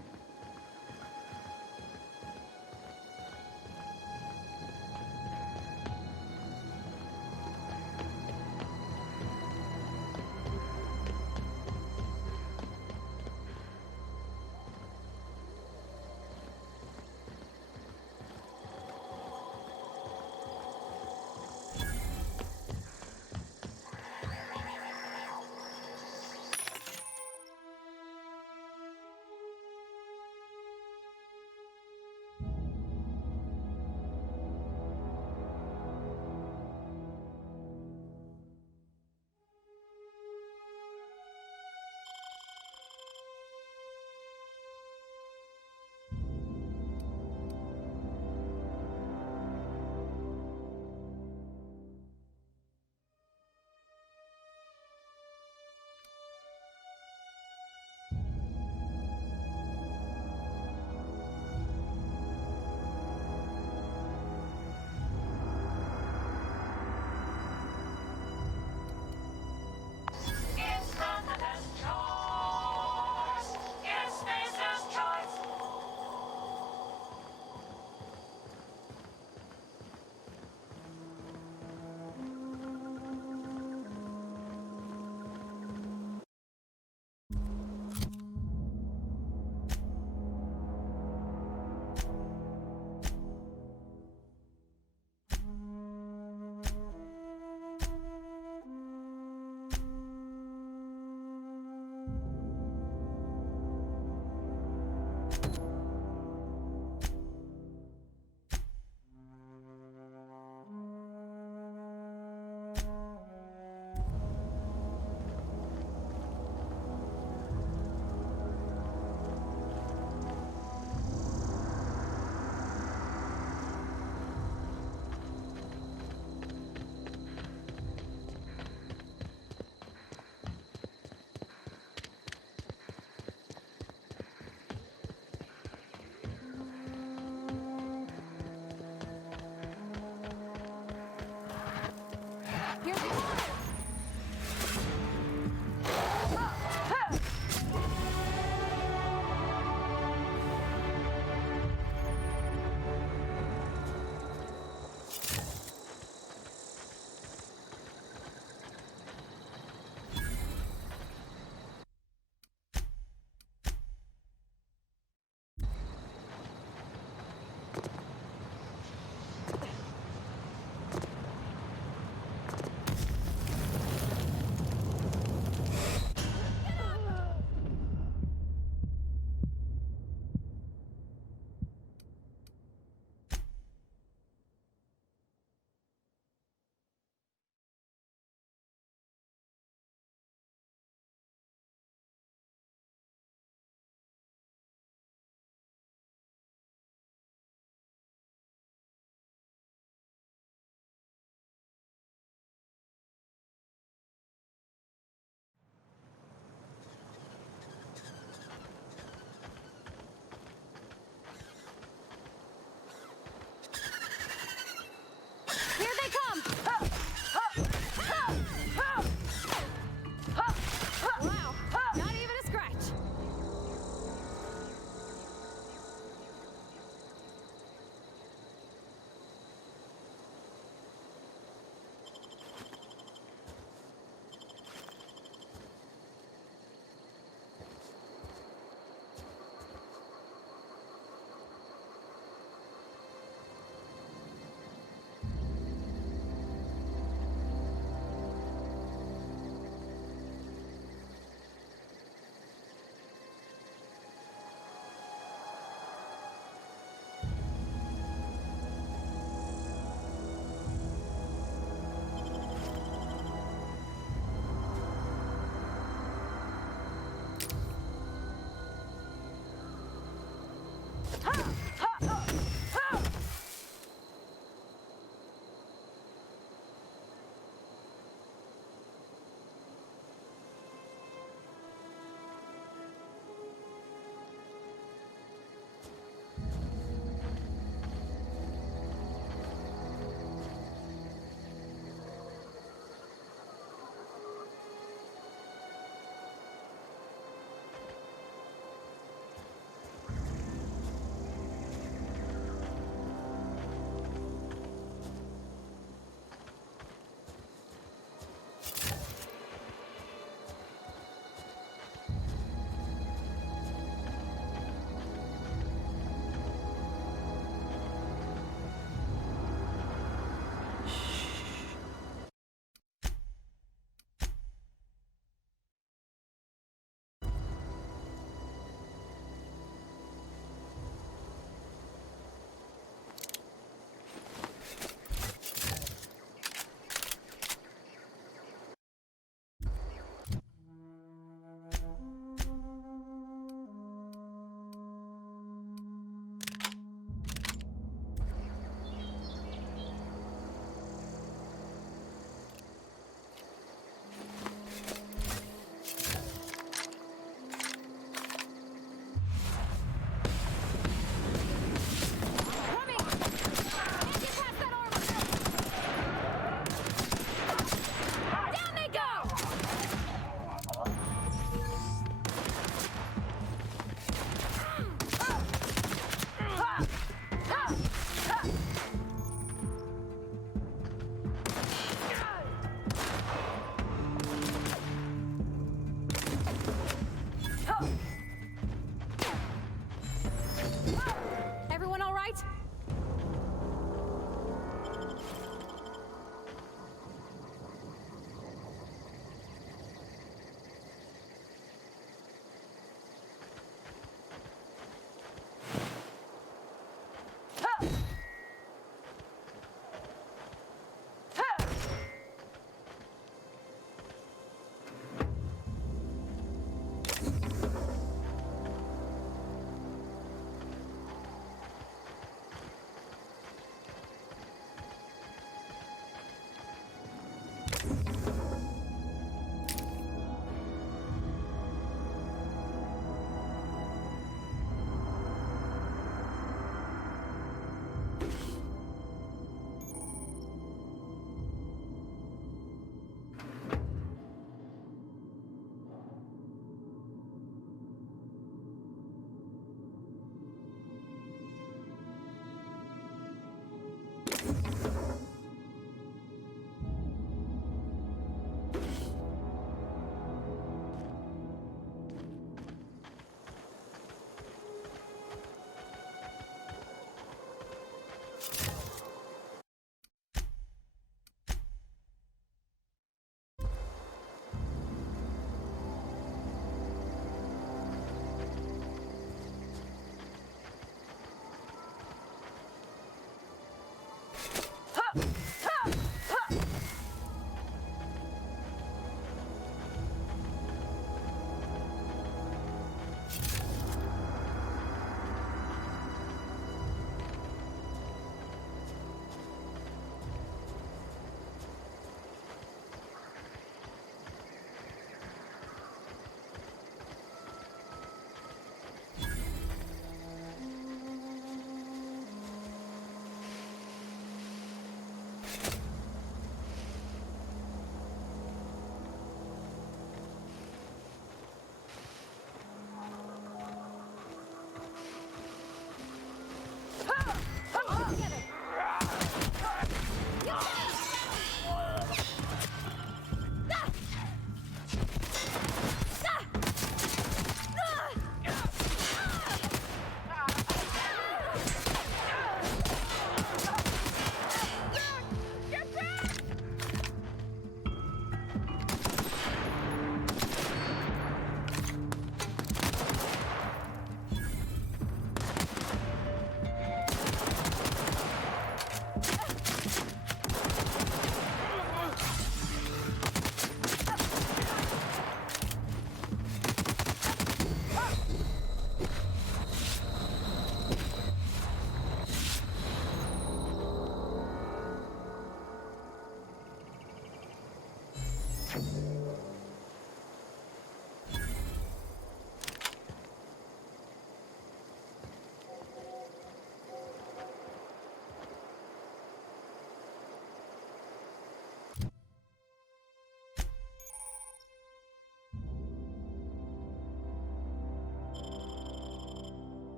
right?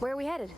Where are we headed?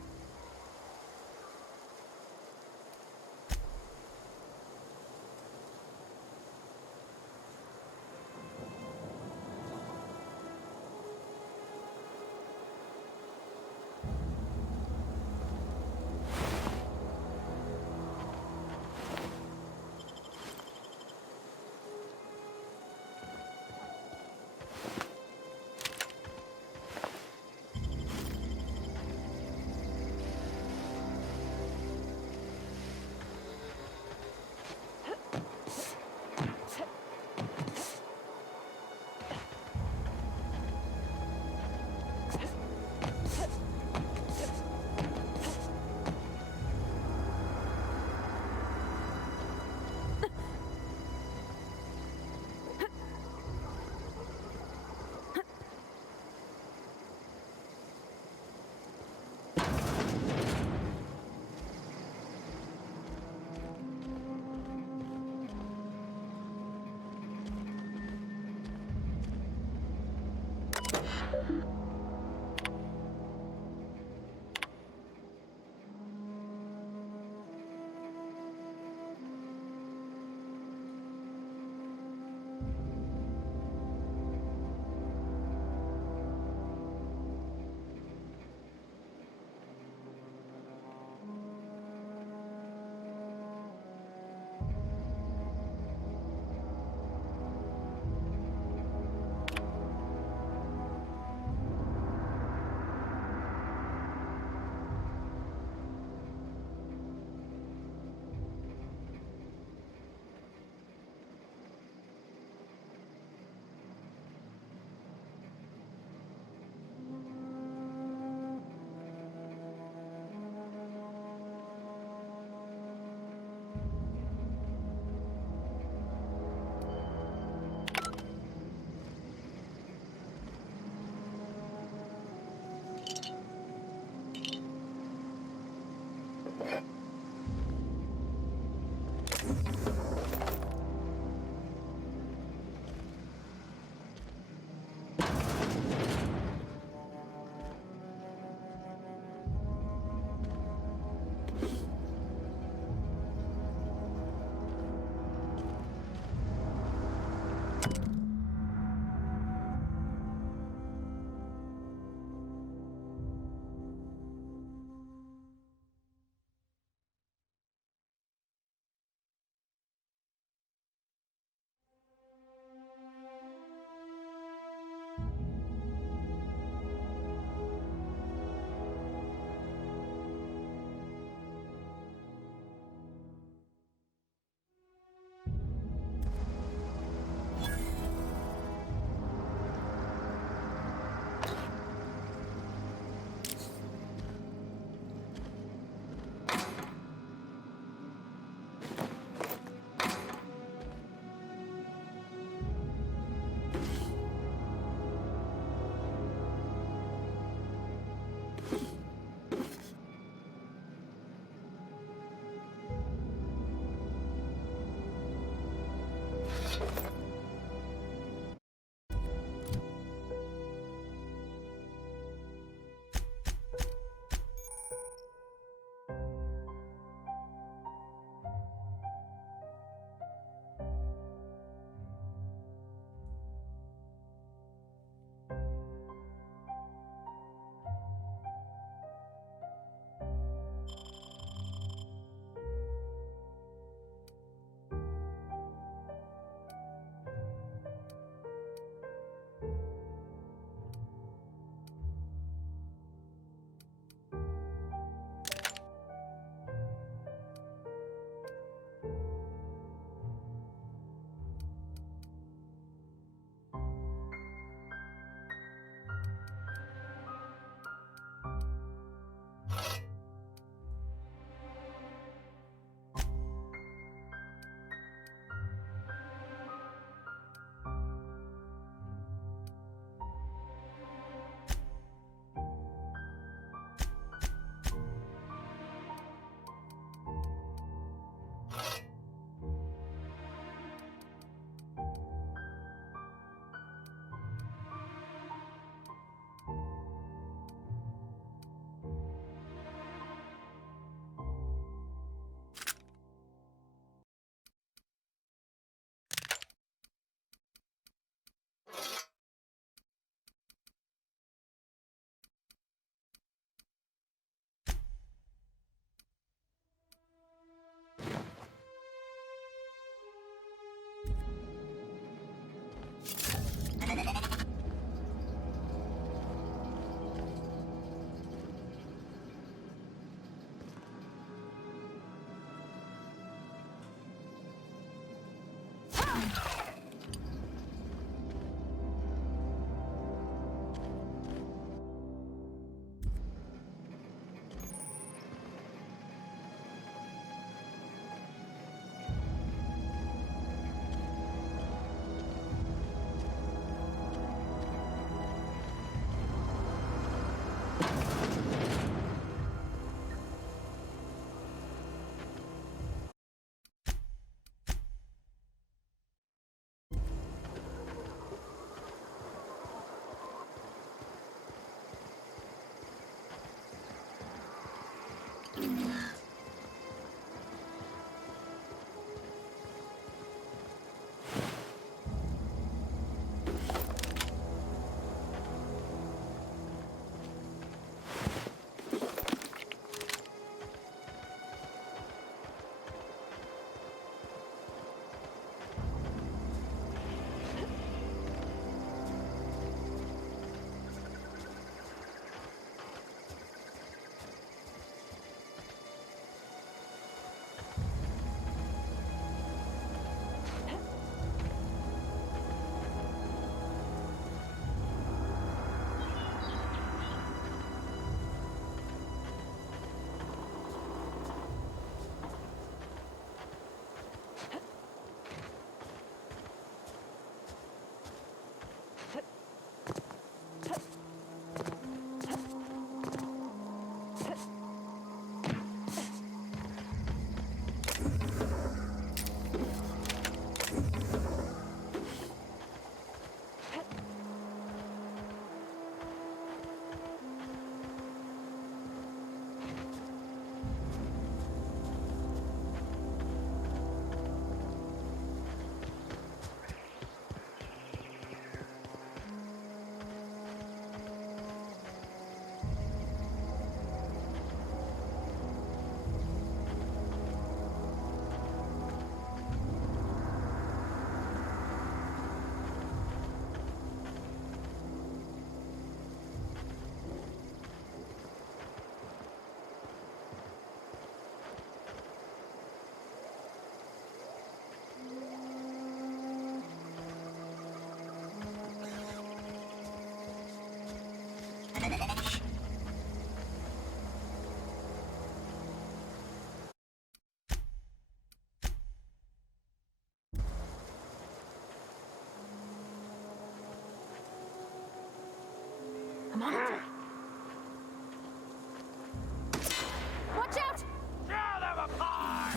monitor. Watch out! Tear them apart!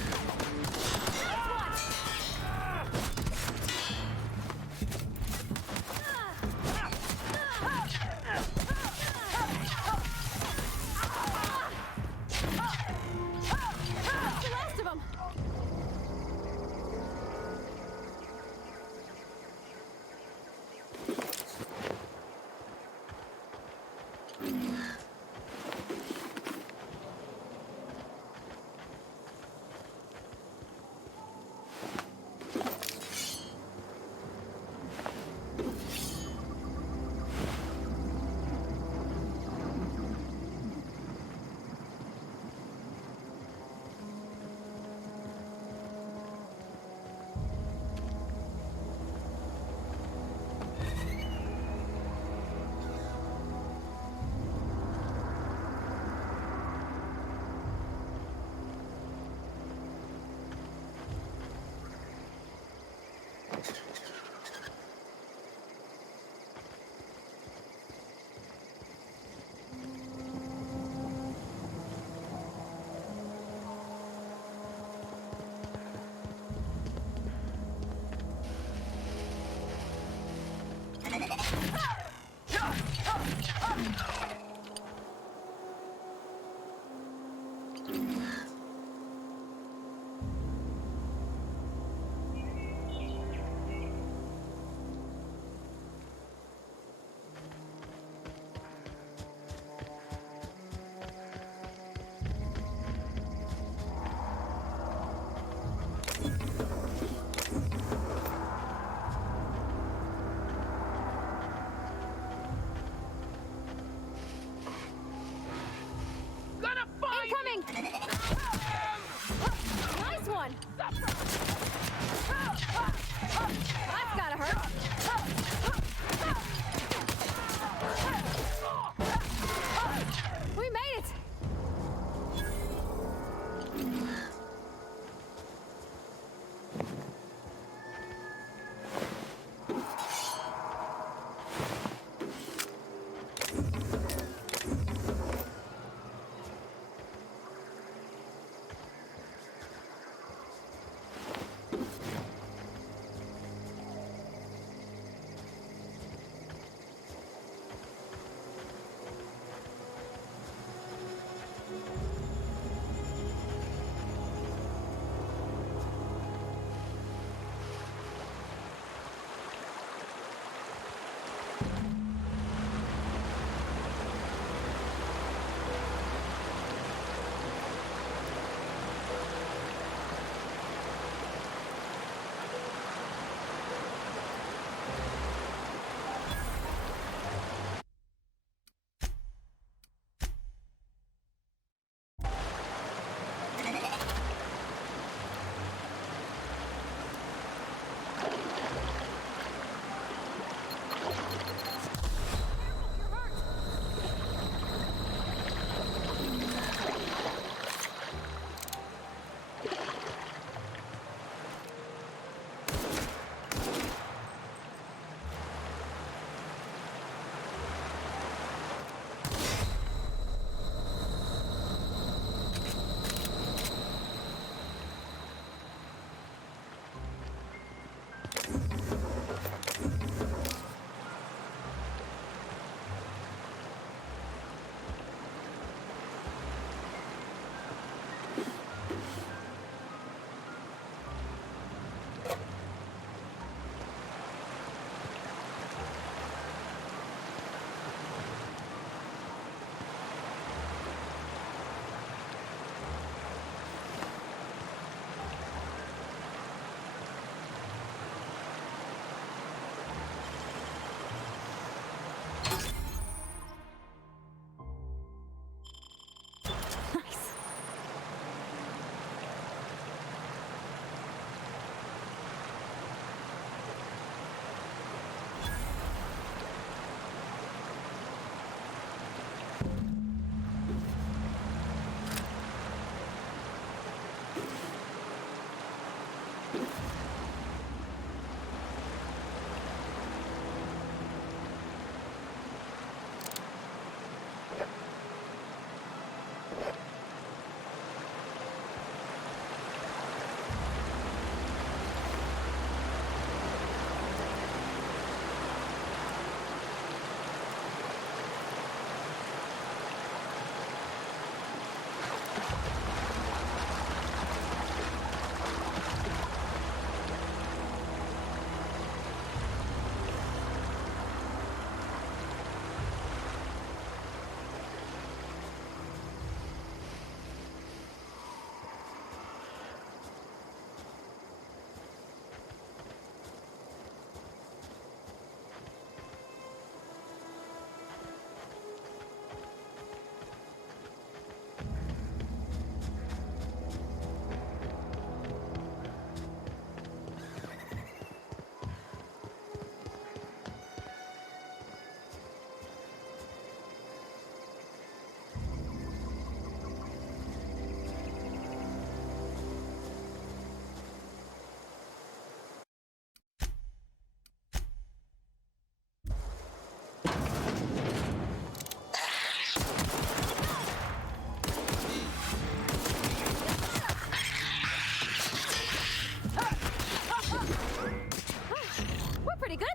That's the rest of them!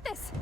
this!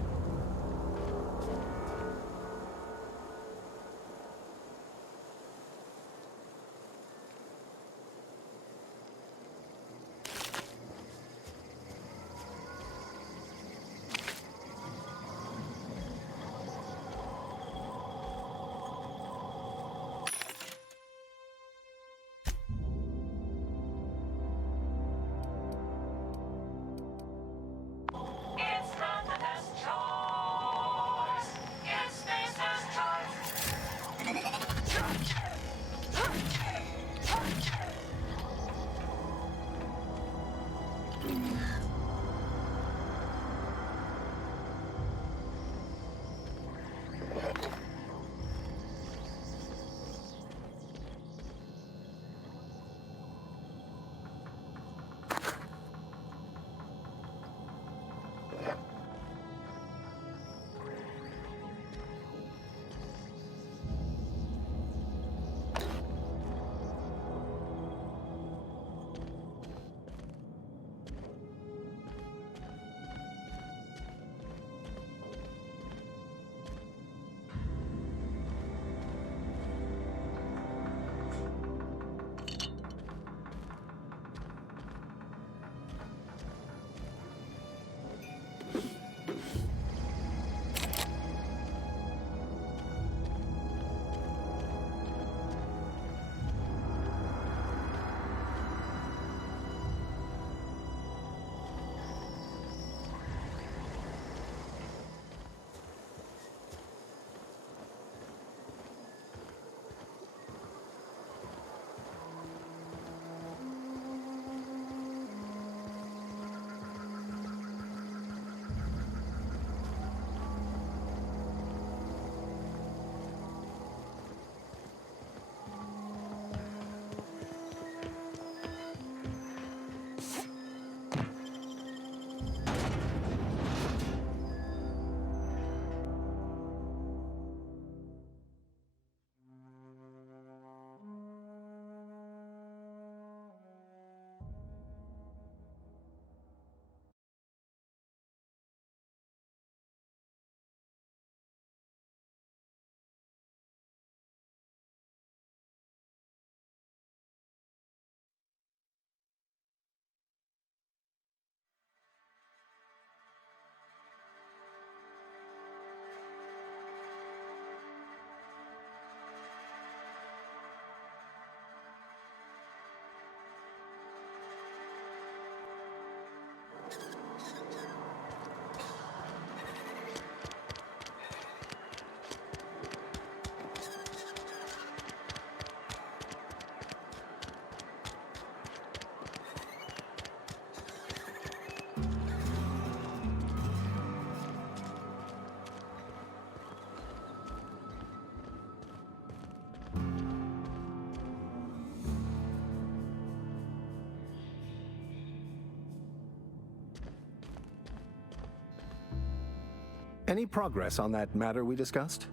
Any progress on that matter we discussed?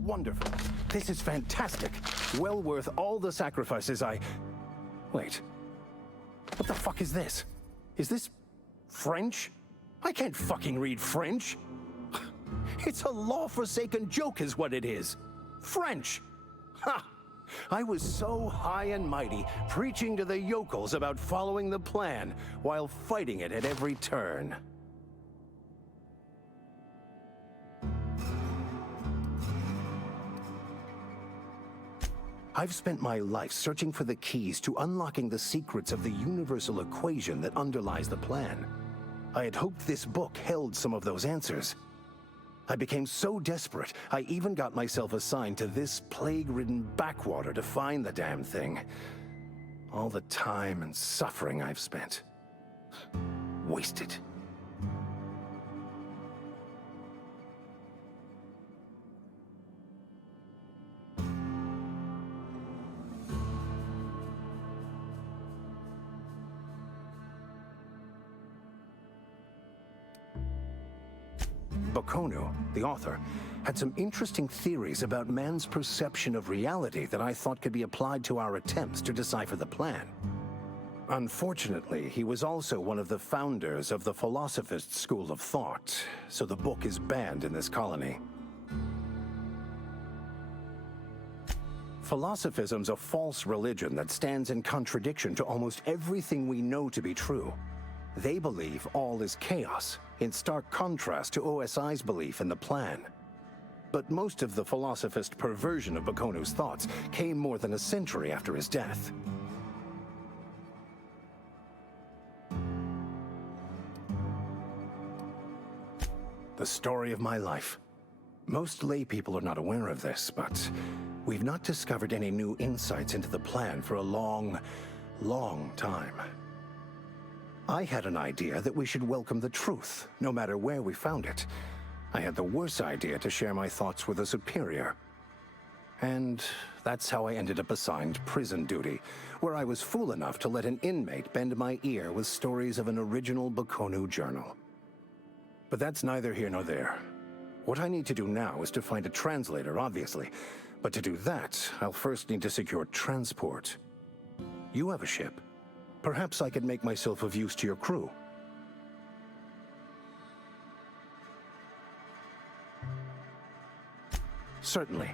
Wonderful. This is fantastic. Well worth all the sacrifices I... Wait. What the fuck is this? Is this French? I can't fucking read French. It's a law-forsaken joke is what it is. French. Ha! I was so high and mighty, preaching to the yokels about following the plan, while fighting it at every turn. I've spent my life searching for the keys to unlocking the secrets of the universal equation that underlies the plan. I had hoped this book held some of those answers. I became so desperate, I even got myself assigned to this plague-ridden backwater to find the damn thing. All the time and suffering I've spent. Wasted. Bokono, the author, had some interesting theories about man's perception of reality that I thought could be applied to our attempts to decipher the plan. Unfortunately, he was also one of the founders of the Philosophist School of Thought, so the book is banned in this colony. Philosophism's a false religion that stands in contradiction to almost everything we know to be true. They believe all is chaos, in stark contrast to OSI's belief in the plan. But most of the Philosophist perversion of Bakonu's thoughts came more than a century after his death. The story of my life. Most lay people are not aware of this, but we've not discovered any new insights into the plan for a long, long time. I had an idea that we should welcome the truth, no matter where we found it. I had the worse idea to share my thoughts with a superior. And that's how I ended up assigned prison duty, where I was fool enough to let an inmate bend my ear with stories of an original Bakonu journal. But that's neither here nor there. What I need to do now is to find a translator, obviously. But to do that, I'll first need to secure transport. You have a ship. Perhaps I could make myself of use to your crew. Certainly.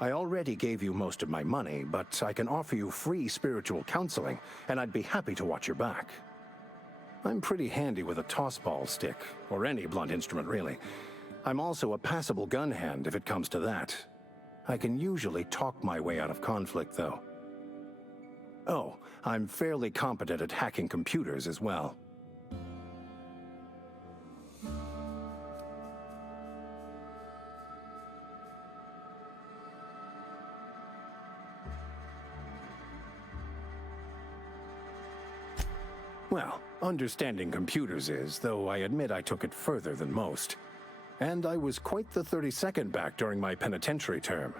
I already gave you most of my money, but I can offer you free spiritual counseling, and I'd be happy to watch your back. I'm pretty handy with a tossball stick, or any blunt instrument, really. I'm also a passable gun hand if it comes to that. I can usually talk my way out of conflict, though. Oh, I'm fairly competent at hacking computers as well. Well, understanding computers is, though I admit I took it further than most. And I was quite the 32nd back during my penitentiary term.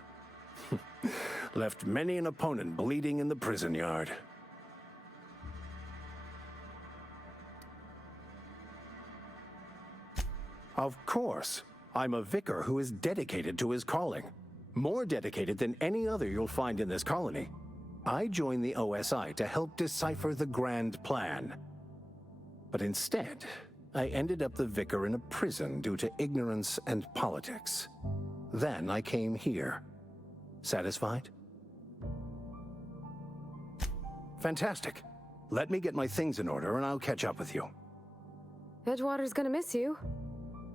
Left many an opponent bleeding in the prison yard. Of course. I'm a vicar who is dedicated to his calling. More dedicated than any other you'll find in this colony. I joined the OSI to help decipher the grand plan. But instead, I ended up the vicar in a prison due to ignorance and politics. Then I came here. Satisfied? Fantastic. Let me get my things in order and I'll catch up with you. Edgewater's gonna miss you.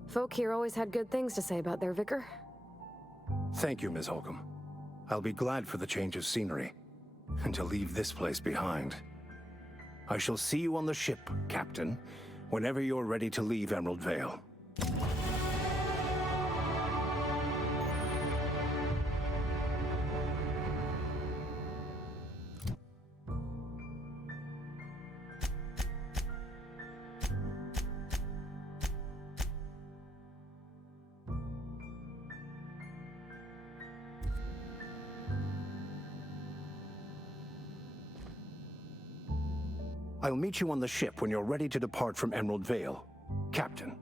Folk here always had good things to say about their vicar. Thank you, Ms. Holcomb. I'll be glad for the change of scenery, and to leave this place behind. I shall see you on the ship, Captain, whenever you're ready to leave Emerald Vale. I'll meet you on the ship when you're ready to depart from Emerald Vale, Captain.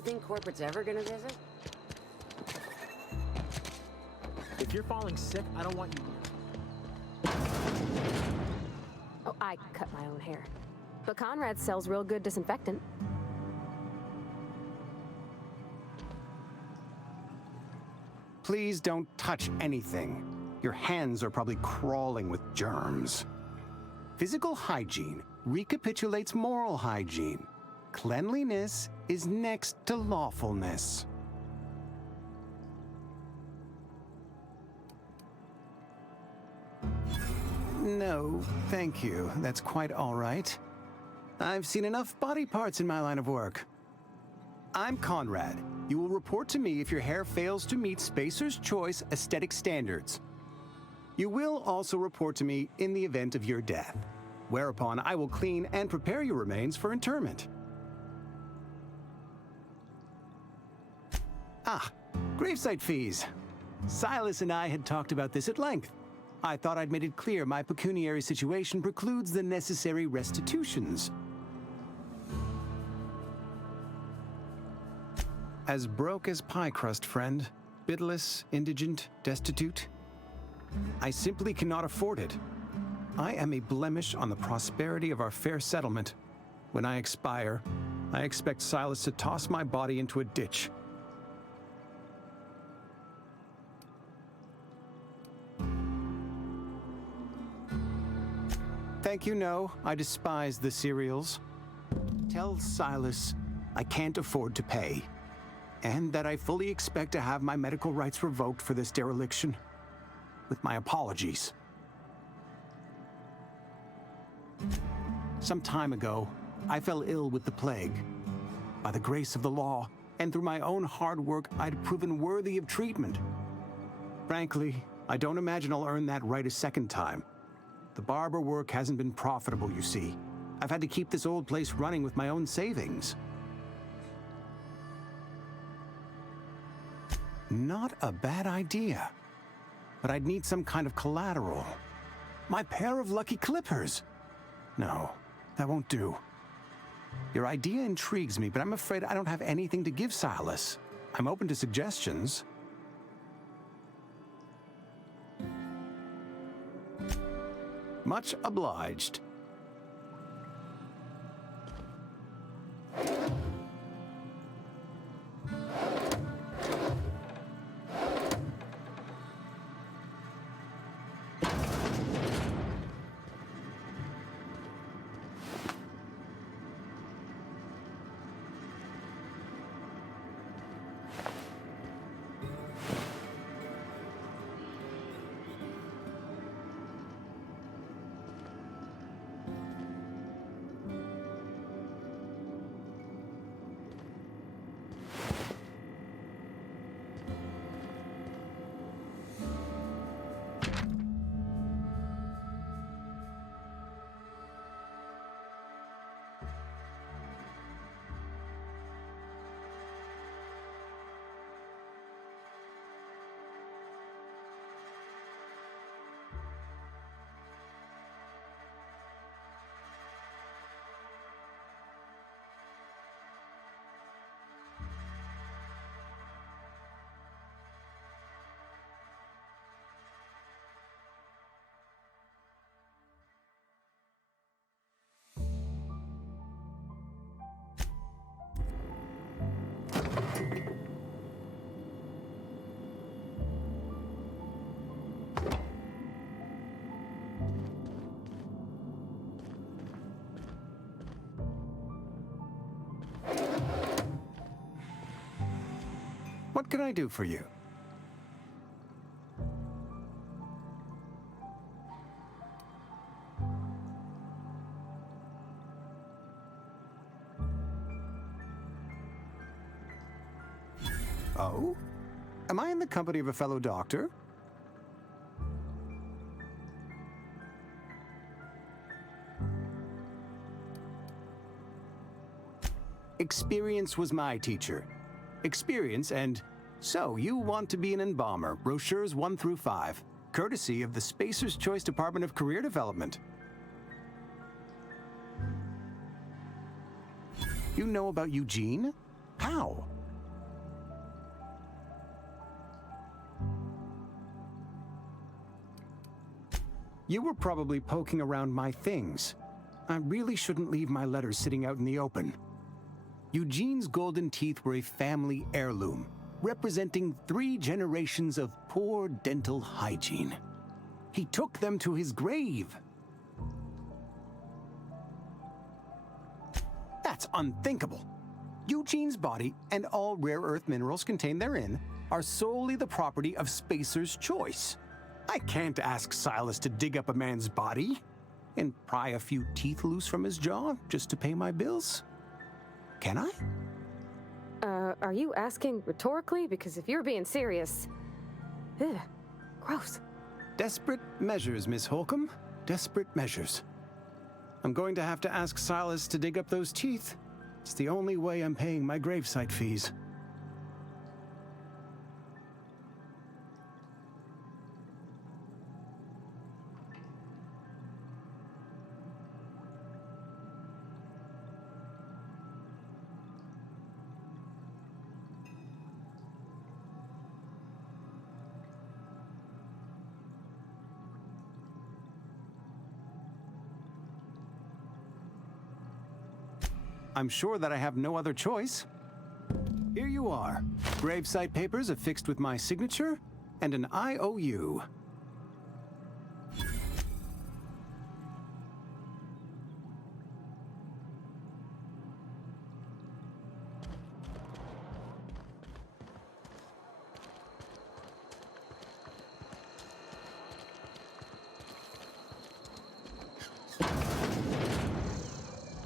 You think corporate's ever gonna visit? If you're falling sick, I don't want you. Oh, I cut my own hair. But Conrad sells real good disinfectant. Please don't touch anything. Your hands are probably crawling with germs. Physical hygiene recapitulates moral hygiene. Cleanliness is next to lawfulness. No, thank you. That's quite all right. I've seen enough body parts in my line of work. I'm Conrad. You will report to me if your hair fails to meet Spacer's Choice aesthetic standards. You will also report to me in the event of your death, whereupon I will clean and prepare your remains for interment. Ah, gravesite fees. Silas and I had talked about this at length. I thought I'd made it clear my pecuniary situation precludes the necessary restitutions. As broke as pie crust, friend. Bidless, indigent, destitute. I simply cannot afford it. I am a blemish on the prosperity of our fair settlement. When I expire, I expect Silas to toss my body into a ditch. Thank you, no. I despise the cereals. Tell Silas I can't afford to pay, and that I fully expect to have my medical rights revoked for this dereliction. With my apologies. Some time ago, I fell ill with the plague. By the grace of the law, and through my own hard work, I'd proven worthy of treatment. Frankly, I don't imagine I'll earn that right a second time. The barber work hasn't been profitable, you see. I've had to keep this old place running with my own savings. Not a bad idea. But I'd need some kind of collateral. My pair of lucky clippers. No, that won't do. Your idea intrigues me, but I'm afraid I don't have anything to give Silas. I'm open to suggestions. Much obliged. What can I do for you? Oh? Am I in the company of a fellow doctor? Experience was my teacher. Experience and... So, you want to be an embalmer, brochures 1 through 5, courtesy of the Spacer's Choice Department of Career Development. You know about Eugene? How? You were probably poking around my things. I really shouldn't leave my letters sitting out in the open. Eugene's golden teeth were a family heirloom, representing 3 generations of poor dental hygiene. He took them to his grave. That's unthinkable. Eugene's body and all rare earth minerals contained therein are solely the property of Spacer's Choice. I can't ask Silas to dig up a man's body and pry a few teeth loose from his jaw just to pay my bills. Can I? Are you asking rhetorically? Because if you're being serious... Ugh, gross. Desperate measures, Miss Holcomb. Desperate measures. I'm going to have to ask Silas to dig up those teeth. It's the only way I'm paying my gravesite fees. I'm sure that I have no other choice. Here you are. Gravesite papers affixed with my signature and an IOU.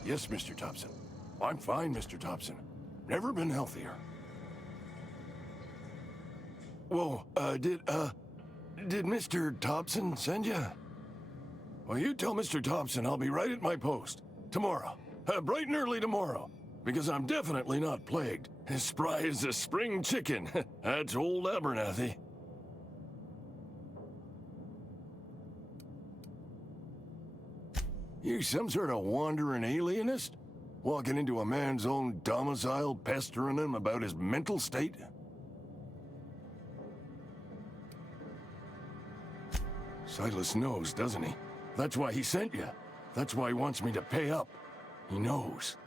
Yes, Mr. Thompson. I'm fine, Mr. Thompson. Never been healthier. Whoa, did Mr. Thompson send you? Well, you tell Mr. Thompson I'll be right at my post. Tomorrow. Bright and early tomorrow. Because I'm definitely not plagued. As spry as a spring chicken. That's old Abernathy. You some sort of wandering alienist? Walking into a man's own domicile, pestering him about his mental state? Silas knows, doesn't he? That's why he sent you. That's why he wants me to pay up. He knows.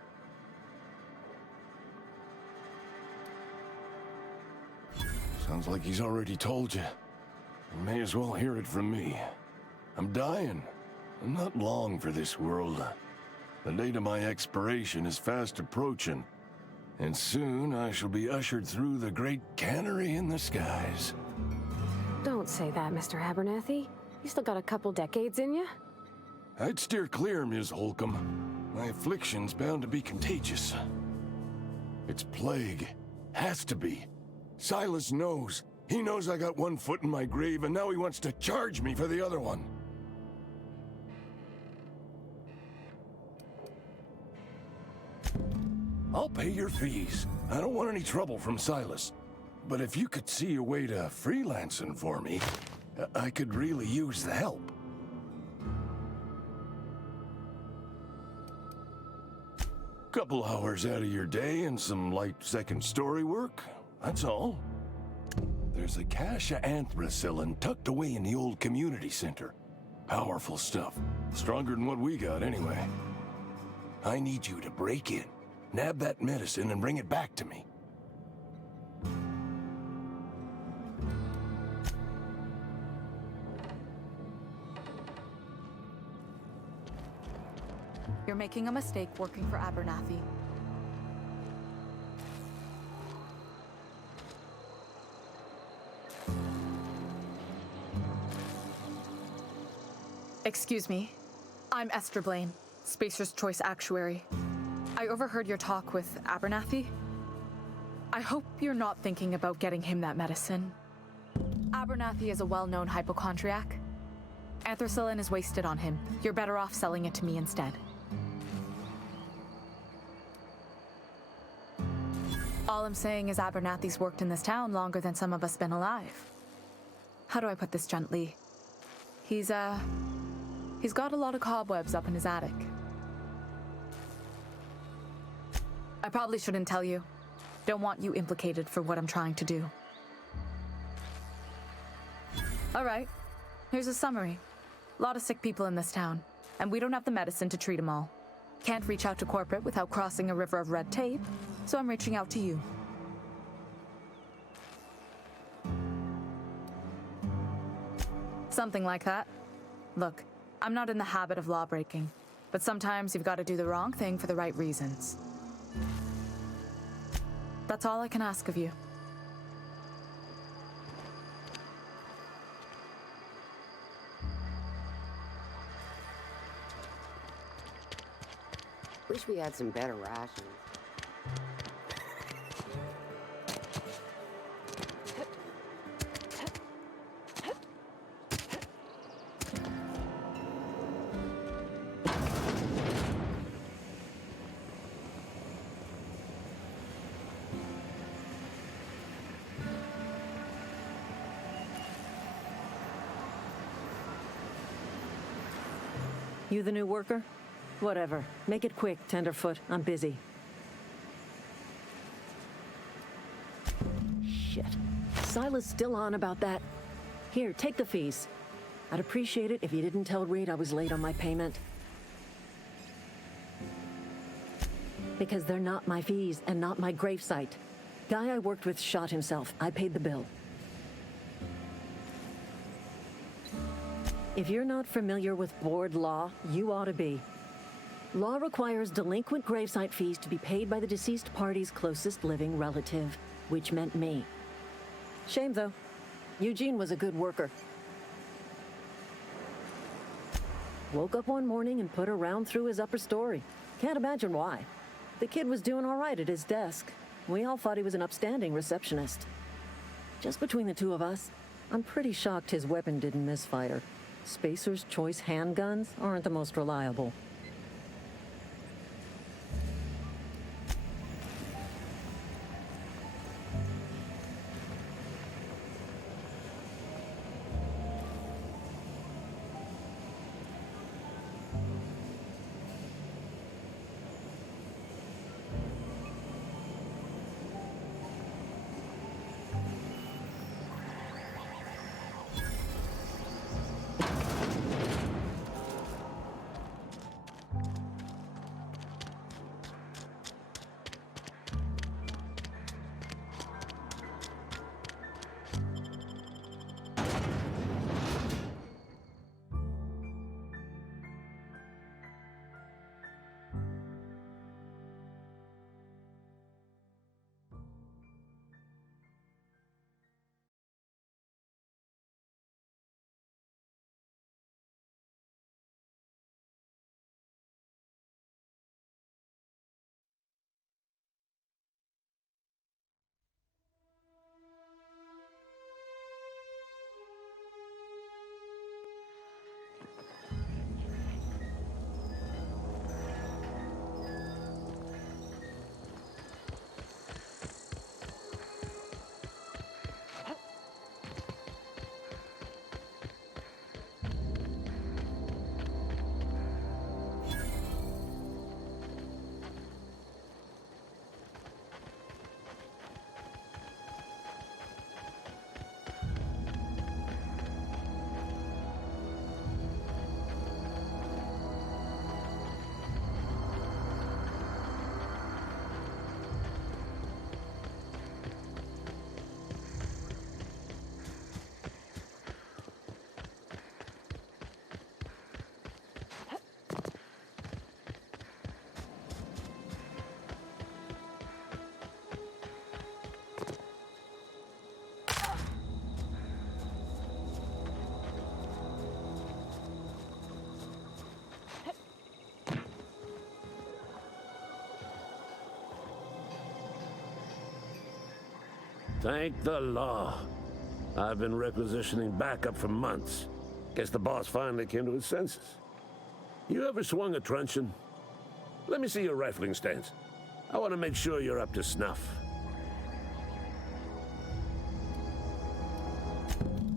Sounds like he's already told you. You may as well hear it from me. I'm dying. I'm not long for this world. The date of my expiration is fast approaching, and soon I shall be ushered through the great cannery in the skies. Don't say that, Mr. Abernathy. You still got a couple decades in you. I'd steer clear, Ms. Holcomb. My affliction's bound to be contagious. It's plague. Has to be. Silas knows. He knows I got one foot in my grave, and now he wants to charge me for the other one. I'll pay your fees. I don't want any trouble from Silas. But if you could see a way to freelancing for me, I could really use the help. Couple hours out of your day and some light second story work, that's all. There's a cache of anthracillin tucked away in the old community center. Powerful stuff. Stronger than what we got anyway. I need you to break in, nab that medicine, and bring it back to me. You're making a mistake working for Abernathy. Excuse me. I'm Esther Blaine, Spacer's Choice Actuary. I overheard your talk with Abernathy. I hope you're not thinking about getting him that medicine. Abernathy is a well-known hypochondriac. Anthracillin is wasted on him. You're better off selling it to me instead. All I'm saying is Abernathy's worked in this town longer than some of us been alive. How do I put this gently? He's got a lot of cobwebs up in his attic. I probably shouldn't tell you, Don't want you implicated for what I'm trying to do. All right, here's a summary. A lot of sick people in this town, and we don't have the medicine to treat them all. Can't reach out to corporate without crossing a river of red tape, so I'm reaching out to you. Something like that. Look, I'm not in the habit of law breaking, but sometimes you've got to do the wrong thing for the right reasons. That's all I can ask of you. Wish we had some better rations. You the new worker? Whatever. Make it quick, Tenderfoot. I'm busy. Shit. Silas still on about that. Here, take the fees. I'd appreciate it if you didn't tell Reed I was late on my payment. Because they're not my fees and not my gravesite. Guy I worked with shot himself. I paid the bill. If you're not familiar with board law, you ought to be. Law requires delinquent gravesite fees to be paid by the deceased party's closest living relative, which meant me. Shame, though. Eugene was a good worker. Woke up one morning and put a round through his upper story. Can't imagine why. The kid was doing all right at his desk. We all thought he was an upstanding receptionist. Just between the two of us, I'm pretty shocked his weapon didn't misfire. Spacer's Choice handguns aren't the most reliable. Thank the law. I've been requisitioning backup for months. Guess the boss finally came to his senses. You ever swung a truncheon? Let me see your rifling stance. I want to make sure you're up to snuff.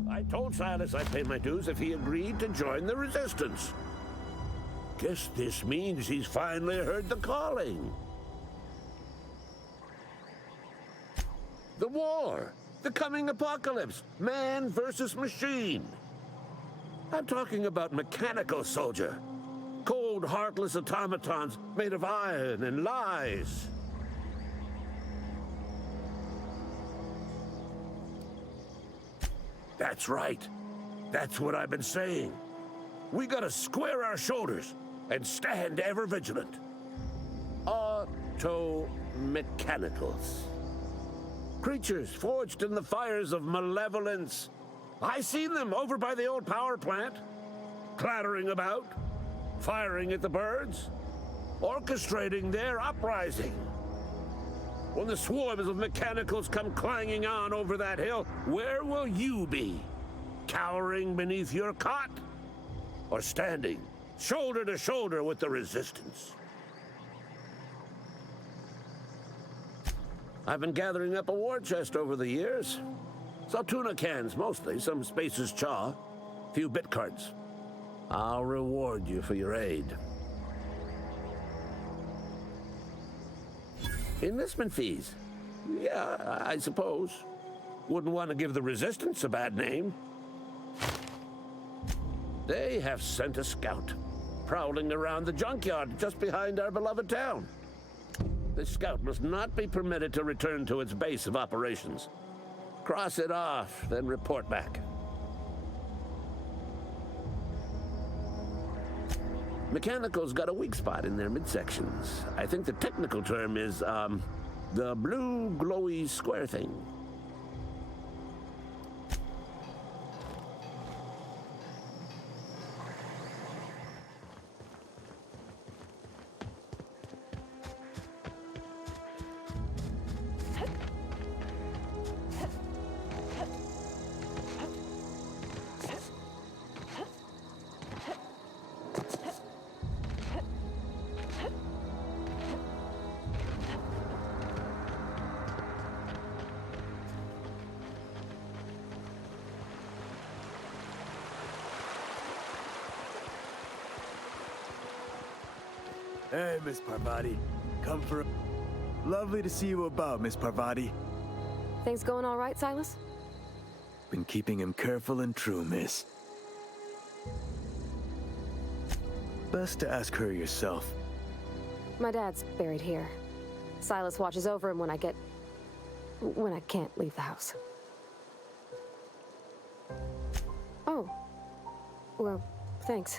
I told Silas I'd pay my dues if he agreed to join the resistance. Guess this means he's finally heard the calling. The war. The coming apocalypse. Man versus machine. I'm talking about mechanical soldier. Cold, heartless automatons made of iron and lies. That's right. That's what I've been saying. We gotta square our shoulders and stand ever vigilant. Auto-mechanicals. Creatures forged in the fires of malevolence. I seen them over by the old power plant, clattering about, firing at the birds, orchestrating their uprising. When the swarms of mechanicals come clanging on over that hill, where will you be? Cowering beneath your cot? Or standing shoulder to shoulder with the resistance? I've been gathering up a war chest over the years. Saltuna cans, mostly, some Spacer's Chaw, few bit cards. I'll reward you for your aid. Enlistment fees. Yeah, I suppose. Wouldn't want to give the Resistance a bad name. They have sent a scout, prowling around the junkyard just behind our beloved town. The scout must not be permitted to return to its base of operations. Cross it off, then report back. Mechanicals got a weak spot in their midsections. I think the technical term is, the blue glowy square thing. Hey, Miss Parvati. Come for... Lovely to see you about, Miss Parvati. Things going all right, Silas? Been keeping him careful and true, miss. Best to ask her yourself. My dad's buried here. Silas watches over him when I can't leave the house. Oh. Well, thanks.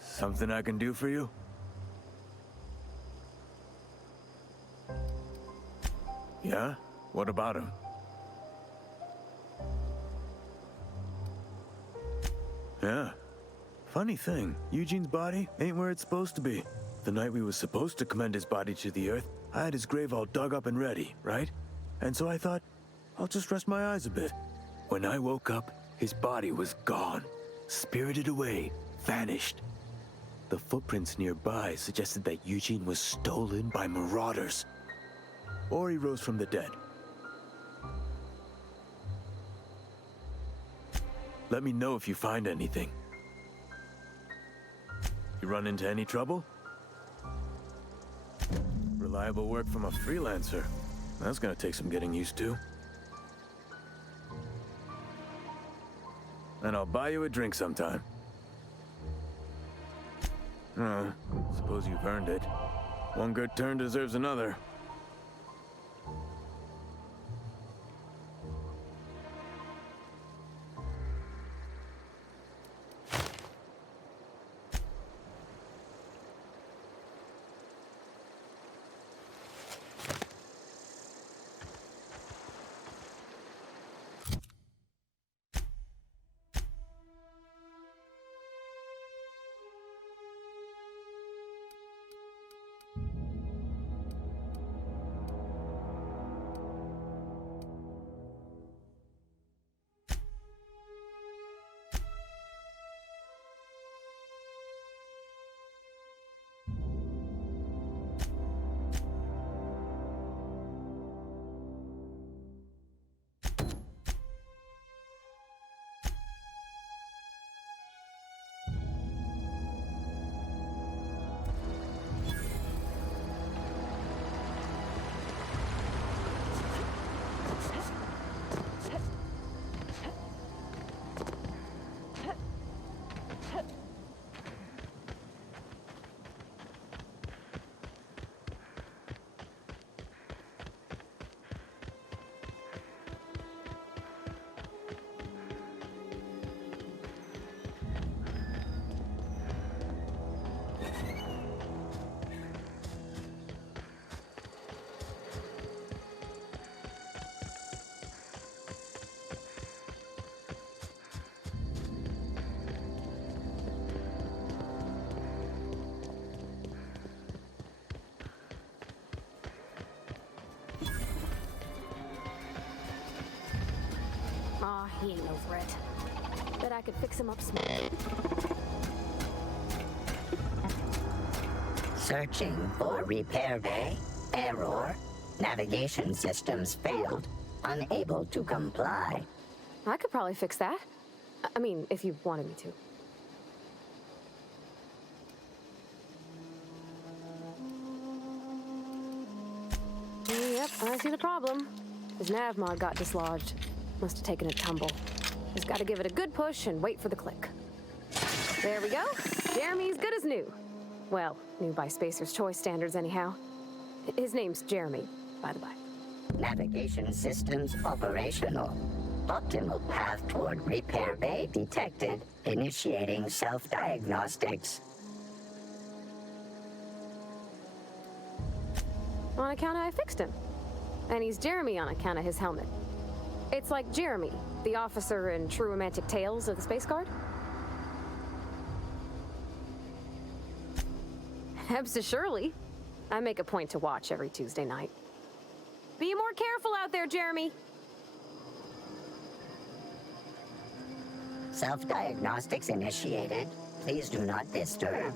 Something I can do for you? Yeah? What about him? Yeah. Funny thing, Eugene's body ain't where it's supposed to be. The night we was supposed to commend his body to the earth, I had his grave all dug up and ready, right? And so I thought, I'll just rest my eyes a bit. When I woke up, his body was gone. Spirited away, vanished. The footprints nearby suggested that Eugene was stolen by marauders. Or he rose from the dead. Let me know if you find anything. You run into any trouble? Reliable work from a freelancer. That's gonna take some getting used to. And I'll buy you a drink sometime. Suppose you've earned it. One good turn deserves another. he ain't over it. Bet I could fix him up smart. Searching for repair bay. Error. Navigation systems failed. Unable to comply. I could probably fix that. I mean, if you wanted me to. Yep, I see the problem. His nav mod got dislodged. Must have taken a tumble. Just gotta give it a good push and wait for the click. There we go. Jeremy's good as new. Well, new by Spacer's Choice standards anyhow. His name's Jeremy, by the by. Navigation systems operational. Optimal path toward repair bay detected. Initiating self-diagnostics. On account of I fixed him. And he's Jeremy on account of his helmet. It's like Jeremy, the officer in True Romantic Tales of the Space Guard. Absolutely. I make a point to watch every Tuesday night. Be more careful out there, Jeremy. Self-diagnostics initiated. Please do not disturb.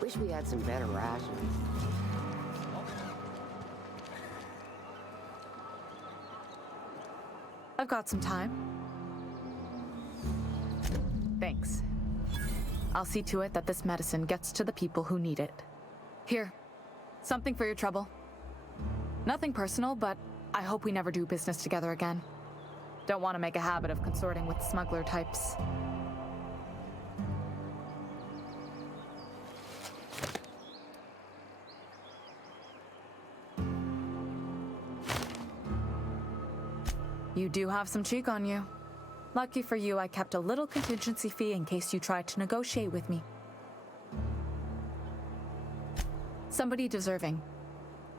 Wish we had some better rations. I've got some time. Thanks. I'll see to it that this medicine gets to the people who need it. Here, something for your trouble. Nothing personal, but I hope we never do business together again. Don't want to make a habit of consorting with smuggler types. You do have some cheek on you. Lucky for you, I kept a little contingency fee in case you tried to negotiate with me. Somebody deserving.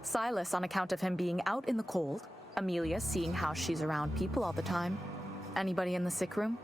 Silas on account of him being out in the cold. Amelia seeing how she's around people all the time. Anybody in the sick room?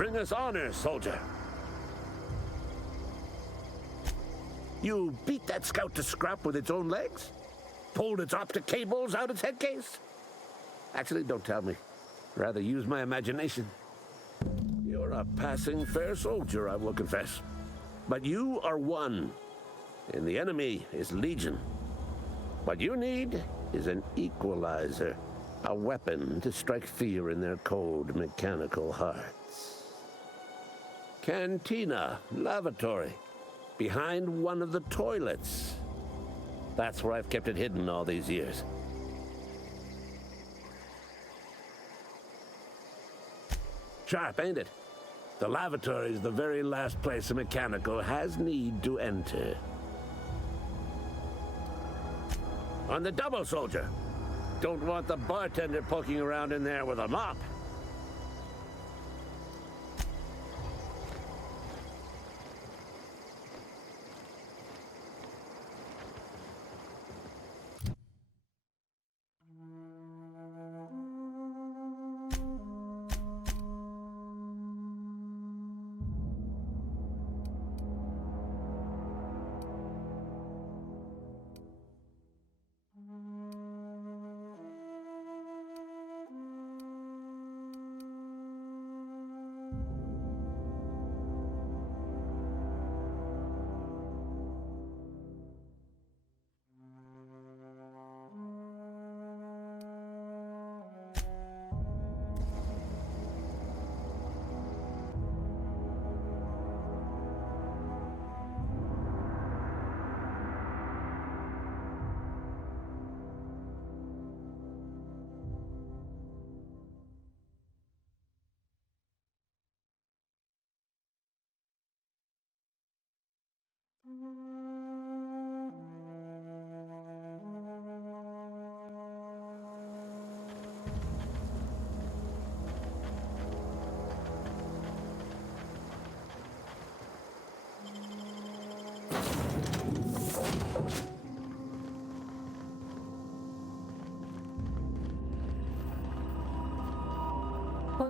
Bring us honor, soldier. You beat that scout to scrap with its own legs? Pulled its optic cables out its head case? Actually, don't tell me. Rather use my imagination. You're a passing fair soldier, I will confess. But you are one, and the enemy is legion. What you need is an equalizer, a weapon to strike fear in their cold, mechanical hearts. Cantina, lavatory, behind one of the toilets. That's where I've kept it hidden all these years. Sharp, ain't it? The lavatory is the very last place a mechanical has need to enter. On the double, soldier. Don't want the bartender poking around in there with a mop.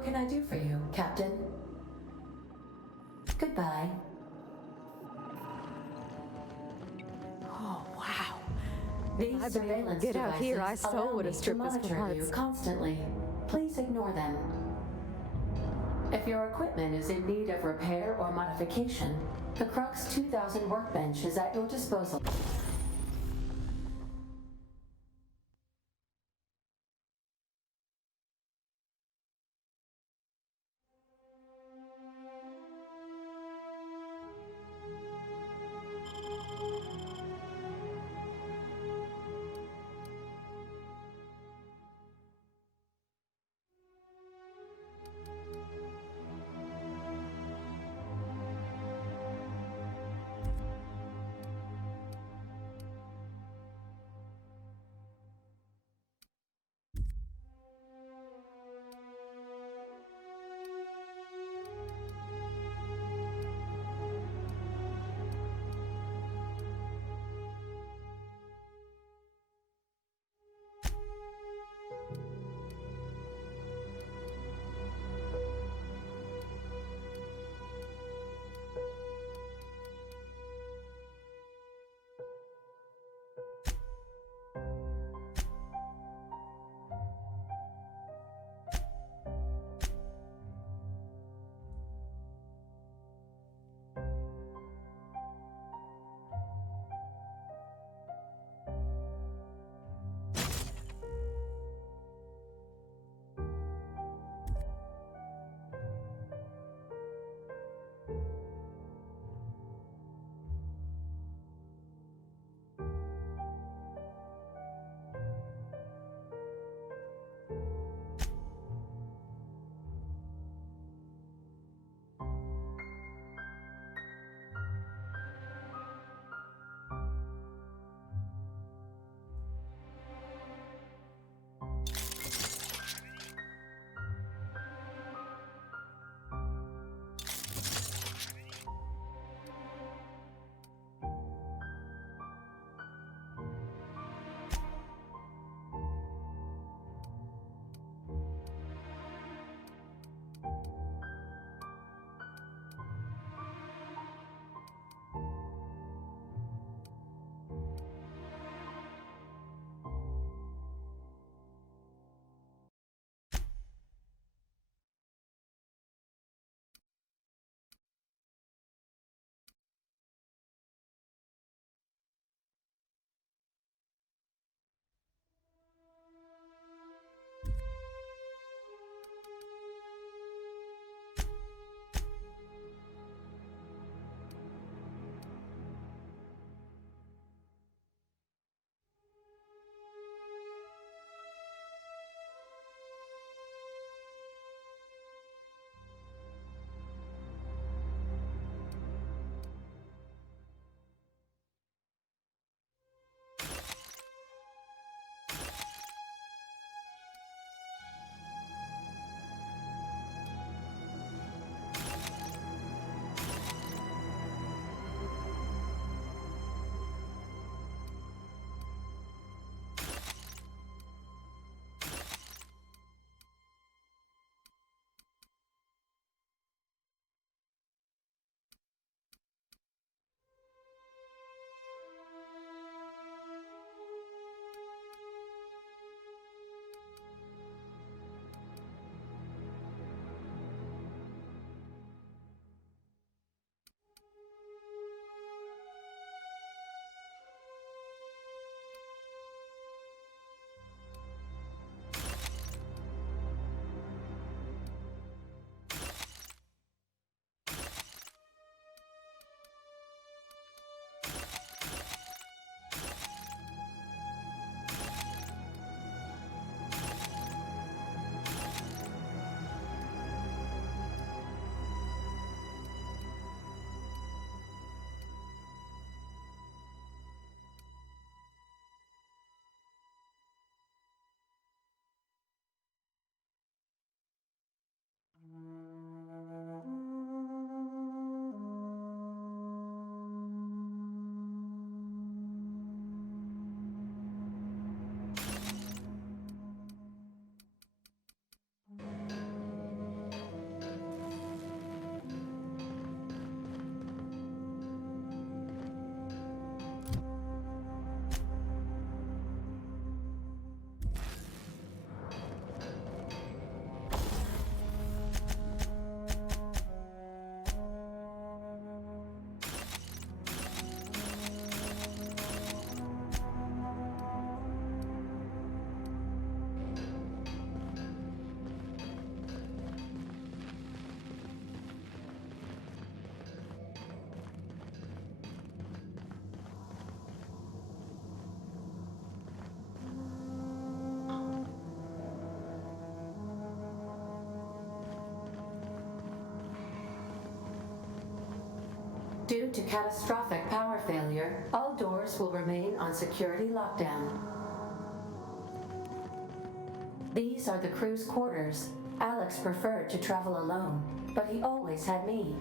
What can I do for you, Captain? Goodbye. Oh, wow. These I've been able to surveillance get out here, I devices so allow would me have to stripped us for monitor you parts. constantly. Please ignore them. If your equipment is in need of repair or modification, the Crux 2000 workbench is at your disposal. Due to catastrophic power failure, all doors will remain on security lockdown. These are the crew's quarters. Alex preferred to travel alone, but he always had me.